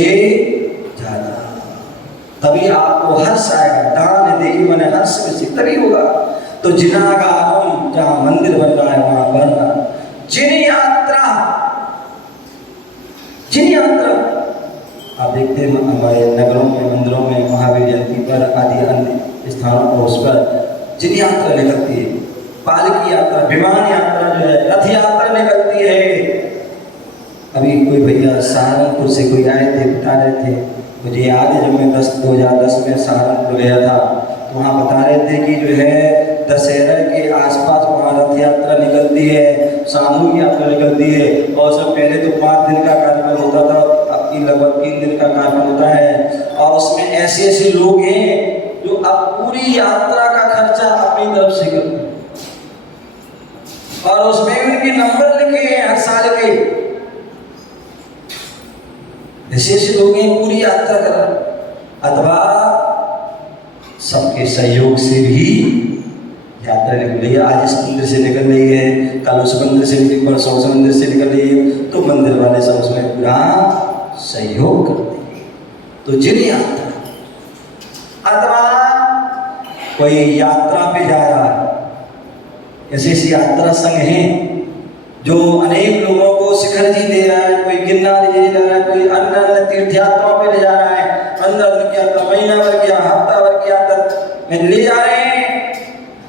ज्यादा। तभी आपको हर्ष आएगा। दान देही मन हर्ष में से तभी होगा। तो जिनागारम, जहाँ मंदिर बन रहा है वहां बनना। जिन यात्रा, कृत्रिम हमारे नगरों में, मंदिरों में, महावीर जयंती पर आदि अन्य स्थानों पर उस पर जिन यात्रा निकलती है, पालकी यात्रा, विमान यात्रा जो है, रथ यात्रा निकलती है। अभी कोई भैया सहारनपुर से कोई आए थे, बता रहे थे, मुझे याद है जब मैं 2010 में सहारनपुर गया था तो वहाँ बता रहे थे कि जो है दशहरा के आसपास वहाँ रथ यात्रा निकलती है, सामूहिक यात्रा निकलती है। और सब पहले तो 5 दिन का कार्यक्रम होता था, अब की लगभग 3 दिन का कार्यक्रम होता है। और उसमें ऐसे ऐसे लोग हैं जो अब पूरी यात्रा का खर्चा अपनी तरफ से करते हैं और उसमें भी उनके नंबर लिखे हैं हर साल के। ऐसे ऐसे लोग हैं पूरी यात्रा कर रहे, अथवा सबके सहयोग से भी यात्रा निकल रही है। आज इस मंदिर से निकल रही है, कल उस मंदिर से निकल, परसों उस मंदिर से निकल रही है, तो मंदिर वाले सब उसमें पूरा सहयोग करते हैं। तो जिन यात्रा, अथवा कोई यात्रा पे जा रहा है, ऐसे ऐसी यात्रा संघ हैं जो अनेक लोगों को शिखर जी ले रहा है, कोई गिरनार ले जा रहा है, कोई अन्य अन्य तीर्थ यात्राओं पे ले जा रहा है, 15 दिन की यात्रा, महीना भर की, हफ्ता भर की यात्रा में ले जा रहे हैं।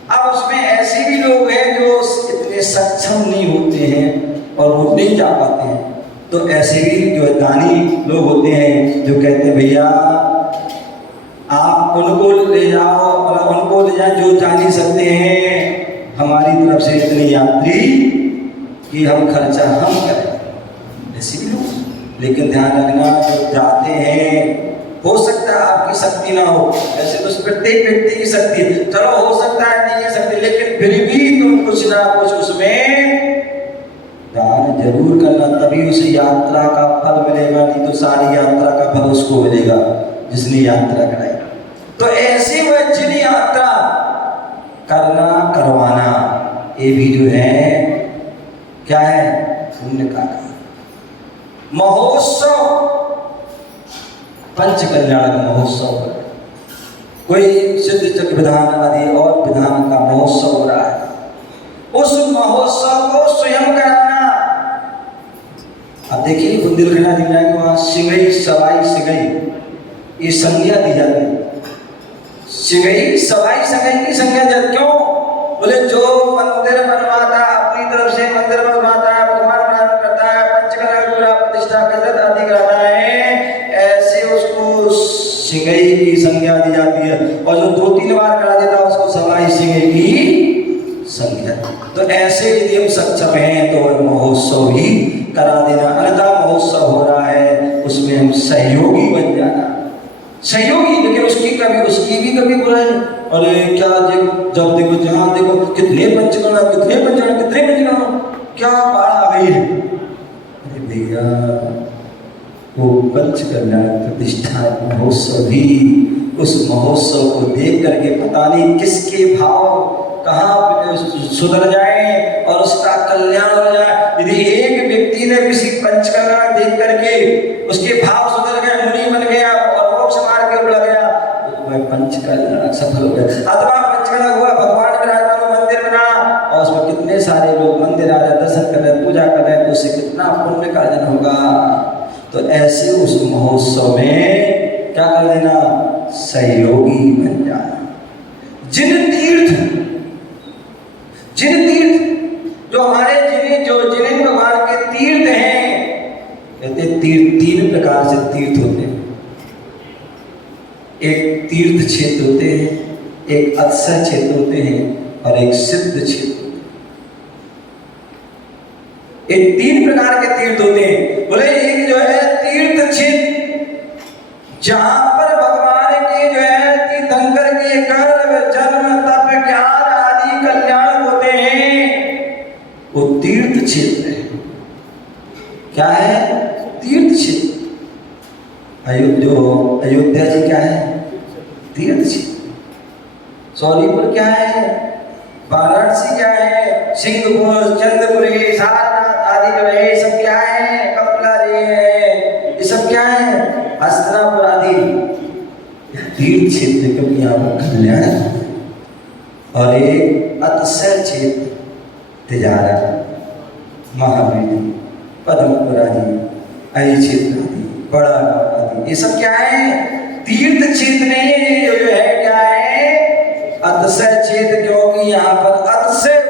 अब उसमें ऐसे भी लोग हैं जो इतने सक्षम नहीं होते हैं और वो नहीं जा पाते हैं, तो ऐसे भी जो दानी लोग होते हैं जो कहते हैं भैया आप उनको ले जाओ, उनको ले जाए जो जा नहीं सकते हैं, हमारी तरफ से इतनी यात्री कि हम खर्चा हम करें। ऐसे भी लोग, लेकिन ध्यान रखना जब जाते हैं, हो सकता है आपकी शक्ति ना हो, ऐसे तो प्रत्येक व्यक्ति की शक्ति है, चलो हो सकता है नहीं है शक्ति, लेकिन फिर भी तुम कुछ ना कुछ उसमें दान जरूर करना, तभी उसे यात्रा का फल मिलेगा, नहीं तो सारी यात्रा का फल उसको मिलेगा जिसने यात्रा कराई। तो ऐसी वह जिन यात्रा करना, करवाना, ये भी जो है क्या है, पुण्य का काम। महोत्सव, पंच कल्याण का महोत्सव, कोई सिद्ध चक्र विधान आदि और विधान का महोत्सव हो रहा है, उस महोत्सव को स्वयं कराना। अब देखिए बुंदेलखंड जिला के वहां सिंगई, सवाई सिंगई ये संज्ञा दी जाती है। सिंगई, सवाई, सिंगई की संज्ञा जब क्यों? बोले जो मंदिर बनवाता, अपनी तरफ से मंदिर बनवाता है, भगवान प्राप्त करता है, पंचकर्म पूरा प्रतिष्ठा कसरत आदि करता है, ऐसे उसको सिंगई की संज्ञा दी जाती है। और जो 2-3 बार करा देता है उसको सवाई सिंगई की संज्ञा। तो ऐसे यदि हम सक्षम हैं तो वह महोत्सव ही करा देना। अन्यथा महोत्सव हो रहा है उसमें हम सहयोगी बन जाना, सहयोगी, लेकिन उसकी भी कभी बुराई नहीं। अरे क्या जब देखो जहाँ देखो कितने पंचकर्मा, क्या बाढ़ आ गई है। अरे भैया वो पंचकल्याण प्रतिष्ठा महोत्सव ही, उस महोत्सव को देख करके पता नहीं किसके भाव कहाँ सुधर जाए और उसका कल्याण हो जाए। यदि एक व्यक्ति ने किसी पंचकर्मा देख करके उसके भाव सुधर गए, मुनि बन गया और मोक्ष मार्ग के ऊपर लग गया, तो वह पंचकर्मा सफल हो गया। अथवा पंचकर्मा हुआ, भगवान विराजमान मंदिर बना और उसमें कितने सारे लोग मंदिर आ रहे, दर्शन कर रहे, पूजा कर रहे, तो उससे कितना पुण्य का अर्जन होगा। तो ऐसे उस महोत्सव में क्या कर देना, सहयोगी बन जाना। जिन तीर्थ जो हमारे जिन भगवान के तीर्थ हैं, कहते तीर्थ 3 प्रकार से तीर्थ होते हैं। एक तीर्थ क्षेत्र होते हैं, एक अक्षय क्षेत्र होते हैं और एक सिद्ध क्षेत्र होते हैं। ये 3 प्रकार के तीर्थ होते हैं। बोले एक जो है तीर्थ क्षेत्र, जहां पर भगवान के जो है तीर्थंकर के गर्भ, जन्म, तप, ज्ञान आदि कल्याण होते हैं, वो तीर्थ क्षेत्र है। क्या है? तीर्थ क्षेत्र। अयोध्या जी क्या है? तीर्थ क्षेत्र। सौरीपुर क्या है? वाराणसी क्या है? सिंहपुर, चंद्रपुरी, सारनाथ आदि जो है सब क्या है? कपिला जी है, ये सब क्या है? हस्तिनापुर आदि तीर्थ क्षेत्र, क्योंकि यहाँ पर कल्याण। और एक अतिशय क्षेत्र, तिजारा, महावीर, पद्मपुर आदि, अय क्षेत्र आदि, बड़ा आदि, ये सब क्या है? तीर्थ क्षेत्र नहीं है, ये जो है क्या है? अतिशय क्षेत्र, क्योंकि यहाँ पर अतिशय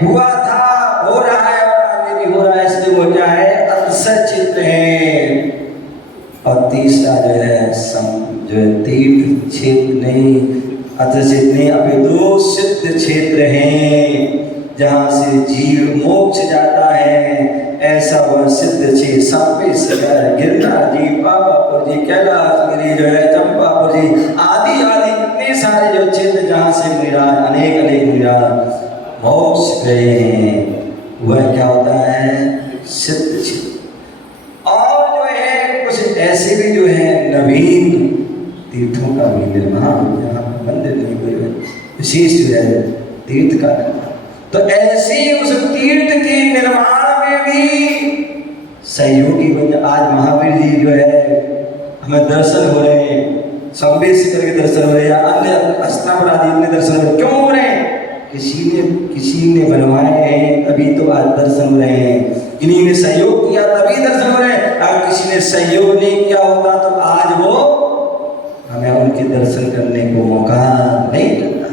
हुआ था, हो रहा है और आगे भी हो रहा है, इसलिए वो क्या है? अतिशय क्षेत्र है। और तीसरा जो है तीर्थ क्षेत्र नहीं, अतिशय नहीं, अपितु सिद्ध क्षेत्र है, जहाँ से जीव मोक्ष जाता है। ऐसा वह सिद्ध क्षेत्र संबेशकर, गिरनार जी, पावापुर जी, कैलाश गिरी जो है, चंपापुर जी, आदि आदि इतने सारे जो क्षेत्र जहाँ से निराज अनेक निराज मोक्ष गए हैं, वह क्या होता है? सिद्ध क्षेत्र। और जो है कुछ ऐसे भी जो है नवीन तीर्थों का भी निर्माण, यहाँ पर मंदिर नहीं हुए, विशेष जो है तीर्थ का। तो ऐसे उस तीर्थ के निर्माण में भी सहयोगी बन। आज महावीर जी जो है हमें दर्शन हो रहे हैं, संवेश करके दर्शन हो रहे हैं, अन्य स्थापना आदि अन्य दर्शन हो रहे हैं। क्यों हो रहे हैं? किसी ने बनवाए हैं तभी तो आज दर्शन हो रहे हैं, किन्हीं ने सहयोग किया तभी दर्शन हो रहे हैं। अगर किसी ने सहयोग नहीं किया होता तो आज वो हमें उनके दर्शन करने को मौका नहीं मिलता।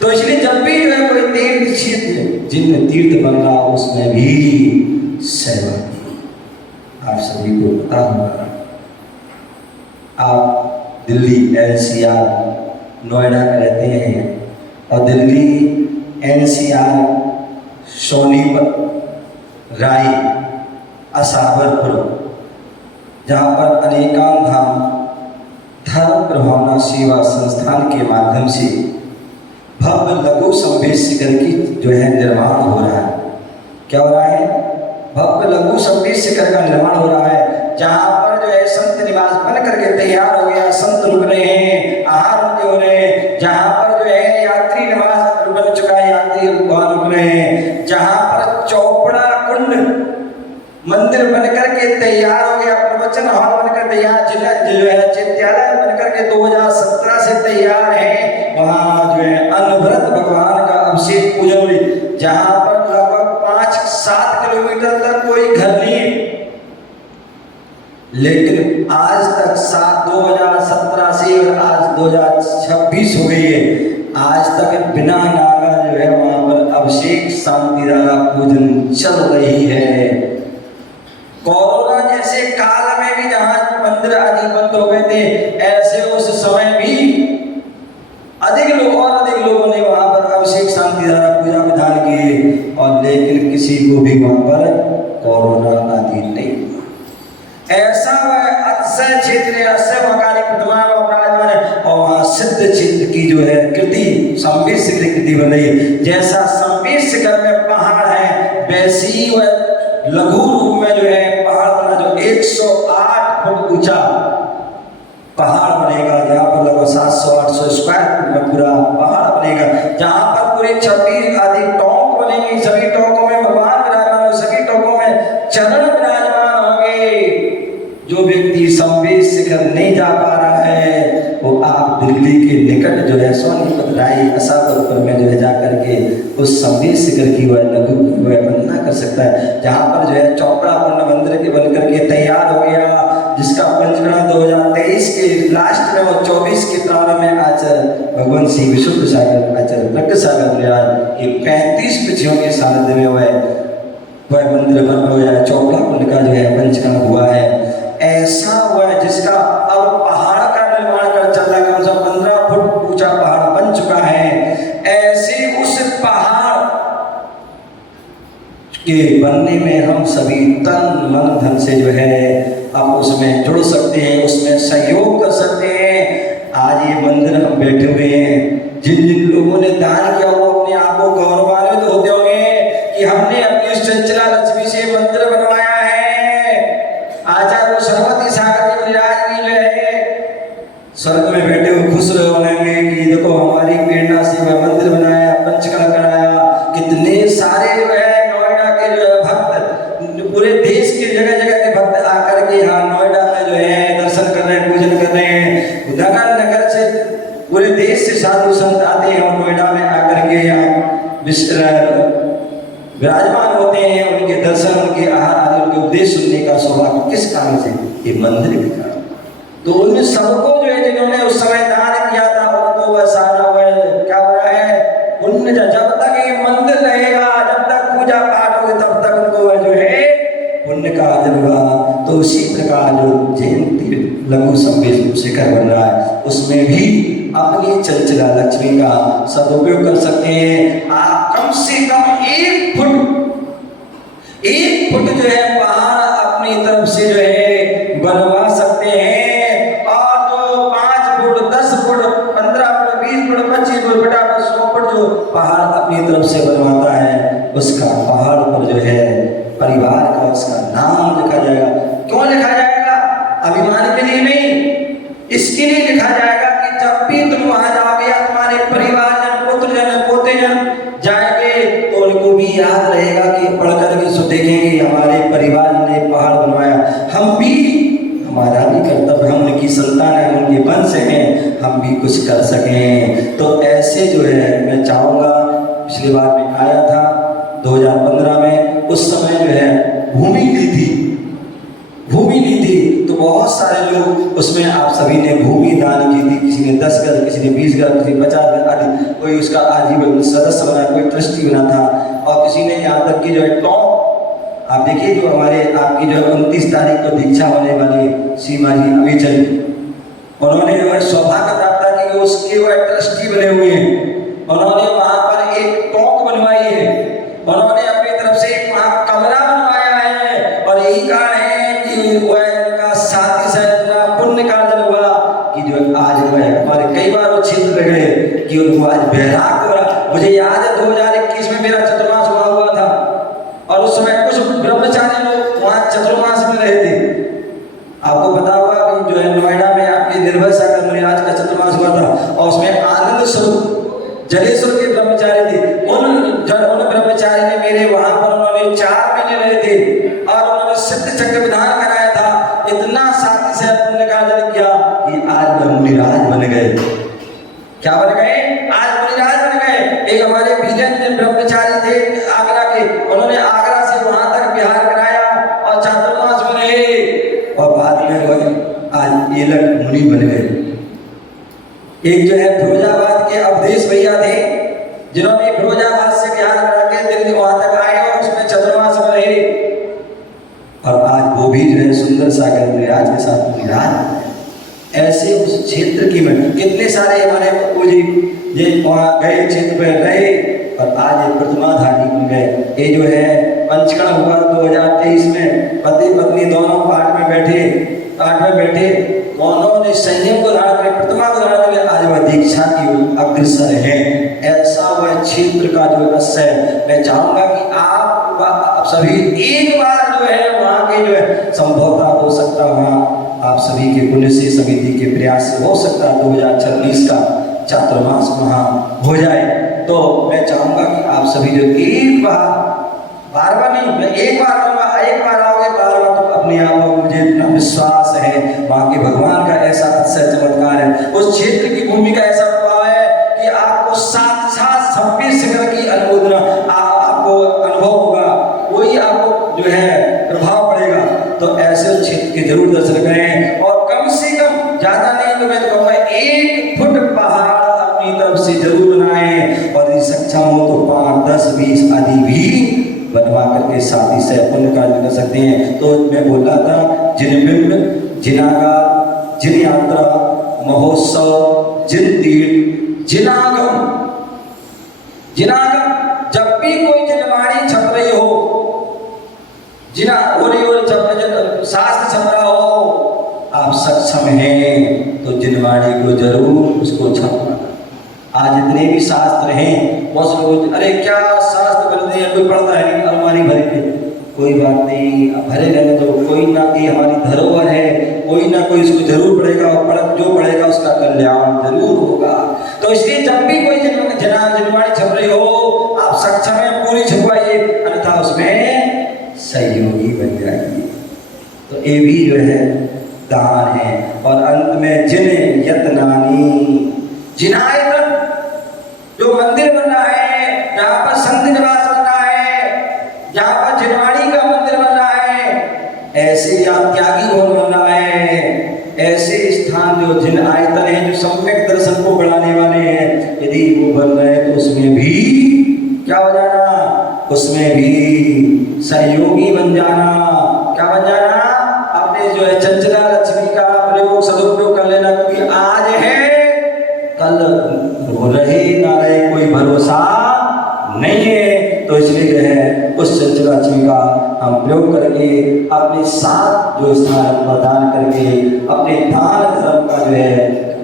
तो इसलिए जब भी जो है कोई तीर्थ क्षेत्र जिन तीर्थ बन रहा उसमें भी सेवा, आप सभी को पता होगा। आप दिल्ली NCR नोएडा में रहते हैं और दिल्ली NCR सोनीपत राय असावरपुर, जहाँ पर अनेकांग धाम धर्म प्रभावना सेवा संस्थान के माध्यम से भव्य लघु संवेश शिखर की जो है निर्माण हो रहा है। क्या हो रहा है? भव्य लघु संवेश शिखर का निर्माण हो रहा है, जहाँ पर जो है संत निवास बन करके तैयार हो गया। संत रुक रहे हैं, आहार उनके हो रहे हैं, जहाँ पर जो है यात्री निवास बन चुका है, यात्री वहां रुक रहे हैं। जहाँ पर चौपड़ा कुंड मंदिर बनकर के तैयार हो गया, प्रवचन हॉल बनकर तैयार, जिला जो है चैत्यालय बनकर के 2017 से तैयार है। वहाँ जो है अनवरत भगवान का अभिषेक पूजन हो रही, जहाँ पर लगभग 5-7 किलोमीटर तक कोई घर नहीं है, लेकिन आज तक 2017 से और आज 2026 हो गई है, आज तक बिना नागा जो है वहाँ पर अभिषेक शांतिधारा पूजन चल रही है। कोरोना जैसे काल में भी जहाँ मंदिर आदि बंद हो गए थे, ऐसे उस समय भी अधिक लोगों ने वहाँ पर अभिषेक शांतिधारा पूजा विधान किए, और लेकिन किसी को भी वहाँ पर कोरोना आदि नहीं हुआ। ऐसा वह अतिशय क्षेत्र अतिशय मकानी प्रतिमा विराजमान है, और वहाँ सिद्ध क्षेत्र की जो है कृति संवेश शिखर कृति बन रही है। जैसा संवेश शिखर में पहाड़ है, वैसे ही वह लघु रूप में जो है पहाड़ बना, जो 108 फुट ऊंचा पहाड़ बनेगा, जहाँ पर लगभग 700-800 स्क्वायर फुट में पूरा पहाड़ बनेगा, जहाँ पर पूरे 26 आदि टोंक बनेंगे। सभी टोंकों में भगवान विराजमान, सभी टोंकों में चरण विराजमान होंगे। जो व्यक्ति संवेश शिखर नहीं जा पा रहा है, वो आप दिल्ली के निकट जो है सोनीपत राय असावरपुर में जो है जाकर के उस संवेश शिखर की वह लघु वंदना कर सकता है, जहाँ पर जो है चौपड़ा मंदिर के बन करके तैयार हो गया, जिसका पंचकरण 2023 के लास्ट में और 24 के प्रारंभ में आचार्य भगवान श्री विशुद्ध सागर आचार्य प्रज्ञ सागर विराज ये 35 पीढ़ियों के सानिध्य में वह मंदिर बन गया, चौपड़ा कुंड का जो है पंचकरण हुआ है। ऐसा हुआ है जिसका अब पहाड़ का निर्माण कर चल रहा है, कम से कम 15 फुट ऊंचा पहाड़ बन चुका है। ऐसे उस पहाड़ के बनने में हम सभी तन मन धन से जो है आप उसमें जुड़ सकते हैं, उसमें सहयोग कर सकते हैं। आज ये मंदिर हम बैठे हुए हैं, जिन जिन लोगों ने दान किया वो अपने आप को गौरवान्वित होते होंगे कि हमने अपनी चंचला लक्ष्मी से मंदिर बनवाया है। आचार्य सरस्वती सागर जी विराज की जो है स्वर्ग में बैठे हुए खुश रहे होंगे कि देखो हमारी प्रेरणा से वह मंदिर बनाया, पंचकरण कराया। कितने सारे जो है नोएडा के जो है भक्त, पूरे देश के जगह जगह के भक्त आकर के यहाँ नोएडा में जो है दर्शन कर रहे हैं, पूजन कर रहे हैं। नगर नगर से पूरे देश से साधु संत आते हैं और नोएडा में आकर के यहाँ विराजमान होते हैं। उनके दर्शन, उनके आहार आदि, उनके उपदेश सुनने का सौभाग्य किस कारण से ये मंदिर बिका। तो उन सबको जो है जिन्होंने उस समय दान किया था उनको वह सारा वह क्या हो रहा है, उन जब तक ये मंदिर रहेगा, जब तक पूजा पाठ होगी, तब तक उनको वह जो है पुण्य का अर्जन होगा। तो उसी प्रकार जो जैन तीर्थ लघु संवेद शिखर बन रहा है, उसमें भी अपनी चंचला लक्ष्मी का सदुपयोग कर सकते हैं। आप कम से कम 1 फुट जो है पहाड़ अपनी तरफ से जो है बनवा सकते हैं। और जो 5 foot 10 foot 15 foot 20 foot 25 foot 100 foot जो पहाड़ अपनी तरफ से बनवाता है, उसका पहाड़ पर जो है परिवार का उसका नाम लिखा जाएगा। क्यों लिखा जाएगा? अभिमान के लिए नहीं, इसके लिए लिखा जाएगा कि जब भी तुम वहां जाओगे, तुम्हारे परिवारजन, पुत्रजन, पोतेजन जाएंगे, तो उनको भी याद रहेगा कि पढ़ करके सो देखेंगे हमारे परिवार ने पहाड़ बनवाया। हम भी, हमारा भी कर्तव्य, हम उनकी संतान है, उनके वंश हैं, हम भी कुछ कर सकें। तो ऐसे जो है मैं चाहूँगा, पिछली बार मैं आया था 2015 में, उस समय जो है भूमि ली थी, तो बहुत सारे लोग उसमें आप सभी ने भूमि दान की थी। किसी ने 10 गज, किसी ने 20 गज, किसी ने 50 गज आदि, कोई उसका आजीवन सदस्य बना, कोई ट्रस्टी बना था। और किसी ने यहाँ तक कि जो है टॉप, आप देखिए जो हमारे आपकी जो 29 तारीख को दीक्षा होने वाली सीमा जी अविचल, उन्होंने वह सौभाग्य प्राप्त किया कि उसके वह ट्रस्टी बने हुए हैं। उन्होंने वहाँ पर एक टॉक बनवाई है, उन्होंने अपनी तरफ से एक वहाँ कमरा बनवाया है। और यही कारण है कि वह उनका साथी साथ पुण्य कार्य हुआ कि जो आज वह हमारे कई बार वो क्षेत्र गए कि उनको आज बैराग हो रहा। मुझे याद है 2021 में मेरा चतुर्मास हुआ था, और उस समय कुछ ब्रह्मचारी लोग वहाँ चतुर्मास में रहे थे। आपको पता होगा कि जो है नोएडा में आपके निर्भय सागर मुनिराज का चतुर्मास हुआ था, और उसमें आनंद स्वरूप जलेश्वर के ब्रह्मचारी थे। उन ब्रह्मचारी ने मेरे वहां पर उन्होंने 4 महीने रहे थे, और उन्होंने सिद्ध चक्र विधान कराया था। इतना साथी से पुण्य कार्य किया कि आज मुनिराज बन गए। क्या बन गए? आज मुनिराज बन गए। एक हमारे बीजन ब्रह्मचारी थे आगरा के, उन्होंने आगरा से वहां तक बिहार कराया और चातुर्मास में रहे, और बाद में वह आज ये लोग मुनि बन गए। एक जो है फिरोजाबाद के अवधेश भैया थे, जिन्होंने फिरोजाबाद से बिहार करा के दिल्ली वहां तक आए और उसमें चतुर्मास में रहे, और आज वो भी जो है सुंदर सागर मुनिराज के साथ मुनिराज। ऐसे उस क्षेत्र की में कितने सारे हमारे पूजी ये वहाँ गए क्षेत्र में रहे, और आज ये प्रतिमाधारी बन गए। ये जो है पंचकर्म हुआ 2023 में, पति पत्नी दोनों पाठ में बैठे, दोनों ने संयम को धारण कर प्रतिमा को धारण कर आज वह दीक्षा की अग्रसर है। ऐसा वह क्षेत्र का जो रस है, मैं चाहूंगा कि आप सभी एक बार जो है वहाँ के जो है संभवता हो सकता वहाँ आप सभी के पुण्य से, समिति के प्रयास से हो सकता है 2026 का चातुर्मास वहाँ हो जाए। तो मैं चाहूंगा कि आप सभी जो एक बार नहीं, मैं एक बार आओगे, बार तो अपने आप को, मुझे इतना विश्वास है वहाँ के भगवान का ऐसा अच्छा चमत्कार है, उस क्षेत्र की भूमि का ऐसा प्रभाव है कि आपको साक्षात 26 शिखर की अनुमोदना आपको अनुभव होगा, वही आपको जो है प्रभाव पड़ेगा। तो ऐसे क्षेत्र के जरूर दर्शन करें, और कम से कम ज्यादा नहीं तो मैं तो कहूँगा 1 फुट पहाड़ अपनी तरफ से जरूर बनाएं, और यदि सक्षम हो तो 5, 10, 20 आदि भी बनवा करके साथी से पुण्य कार्य कर सकते हैं। तो मैं बोल रहा था, जिन बिंब, जिनागार, जिन यात्रा, महोत्सव, जिन तीर्थ, जिनागम, जब भी कोई जिनवाणी छप रही हो, जिना शास्त्र छप रहा हो, आप सक्षम हैं तो जिनवाणी को जरूर उसको छपना। आज इतने भी शास्त्र हैं, बहुत लोग अरे क्या शास्त्र बनते हैं, कोई पढ़ता है नहीं, अलमारी भरे पे, कोई बात नहीं, भरे रहने दो, कोई ना कोई हमारी धरोहर है, कोई ना कोई इसको जरूर पढ़ेगा, और जो पढ़ेगा उसका कल्याण जरूर होगा। तो इसलिए जब भी कोई जिनवाणी छप रही हो, आप सक्षम है पूरी छपवाइए, अन्यथा उसमें सहयोगी बन जाएगी। तो ये भी जो है दान है। और अंत में जिन यत्नानी, जिनायतन जो मंदिर बन रहा है, जहाँ पर संत निवास बन रहा है, जहाँ पर जिनवाणी का मंदिर बन रहा है, ऐसे या त्यागी भवन बन रहा है, स्थान जो जिन आयतन हैं जो सम्यक दर्शन को बढ़ाने वाले हैं, यदि वो बन रहे तो उसमें भी क्या हो जाना, उसमें भी सहयोगी बन जाना। क्या बन जाना, अपने जो है चंचला लक्ष्मी का प्रयोग सदुपयोग कर लेना, क्योंकि आज है कल रहे ना रहे कोई भरोसा नहीं है। तो इसलिए जो है उस चंचला लक्ष्मी का हम प्रयोग करके अपने साथ जो स्थान प्रदान करके अपने दान धर्म का जो है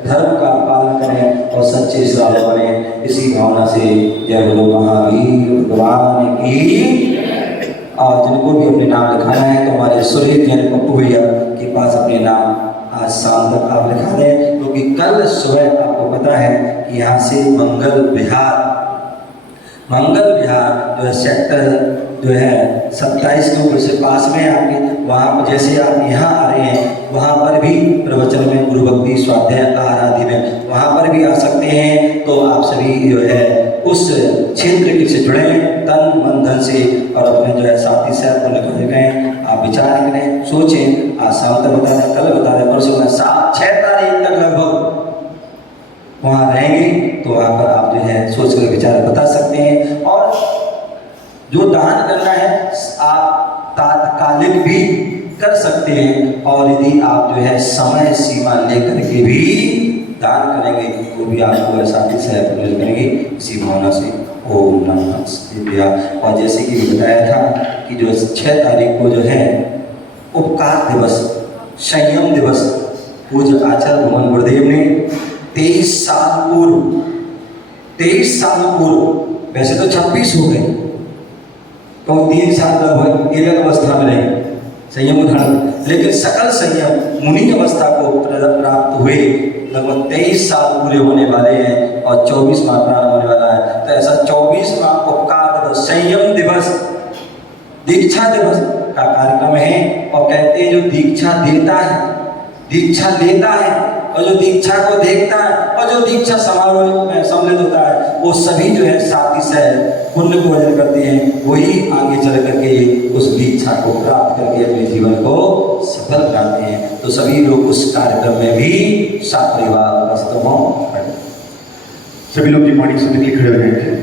धर्म का पालन करें और सच्चे श्रावक बने। इसी भावना से जय बोलो महावीर भगवान की। और जिनको भी अपने नाम लिखाना है तो हमारे सुरेश यानी पप्पू भैया के पास अपने नाम आज शाम तक आप लिखा दें, क्योंकि कल सुबह आपको पता है कि यहाँ से मंगल विहार जो है सेक्टर जो है 27 के ऊपर से पास में आपके, वहाँ पर जैसे आप यहाँ आ रहे हैं वहाँ पर भी प्रवचन में गुरु भक्ति स्वाध्याय आराधि में वहाँ पर भी आ सकते हैं। तो आप सभी जो है उस क्षेत्र से जुड़े तन मन धन से और अपने जो है साथी साथ को निकल गए। आप विचार करें, सोचें, आज शाम तक बता दें, कल बता दें, परसों 6 तारीख तक लगभग वहाँ रहेंगे। तो वहाँ पर आप जो है सोच कर विचार बता सकते हैं। और जो दान करना है आप तात्कालिक भी कर सकते हैं, और यदि आप जो है समय सीमा लेकर के भी दान करेंगे तो भी आपको साथी सहयोग करेंगे। इसी भावना से ओम नमः शिवाय। और जैसे कि बताया था कि जो 6 तारीख को जो है उपकार दिवस, संयम दिवस पूज्य आचार्य भगवान गुरुदेव ने 23 साल पूर्व, वैसे तो 26 हो गए, तो 3 साल लगभग एक अवस्था में रहे संयम उदाहरण, लेकिन सकल संयम मुनि अवस्था को प्राप्त हुए लगभग 23 साल पूरे होने वाले हैं और 24वां प्रारंभ होने वाला है। तो ऐसा 24वां उपकार दिवस, संयम दिवस, दीक्षा दिवस का कार्यक्रम है। और कहते हैं जो दीक्षा देता है, दीक्षा लेता है और जो दीक्षा को देखता है और जो दीक्षा समारोह में सम्मिलित होता है, वो सभी जो है साथी सह पुण्य को अर्जन करते हैं। वही आगे चल करके उस दीक्षा को प्राप्त करके अपने जीवन को सफल बनाते हैं। तो सभी लोग उस कार्यक्रम में भी सपरिवार उपस्थित हों। सभी लोग की वाणी सुनने के लिए खड़े हो गए हैं।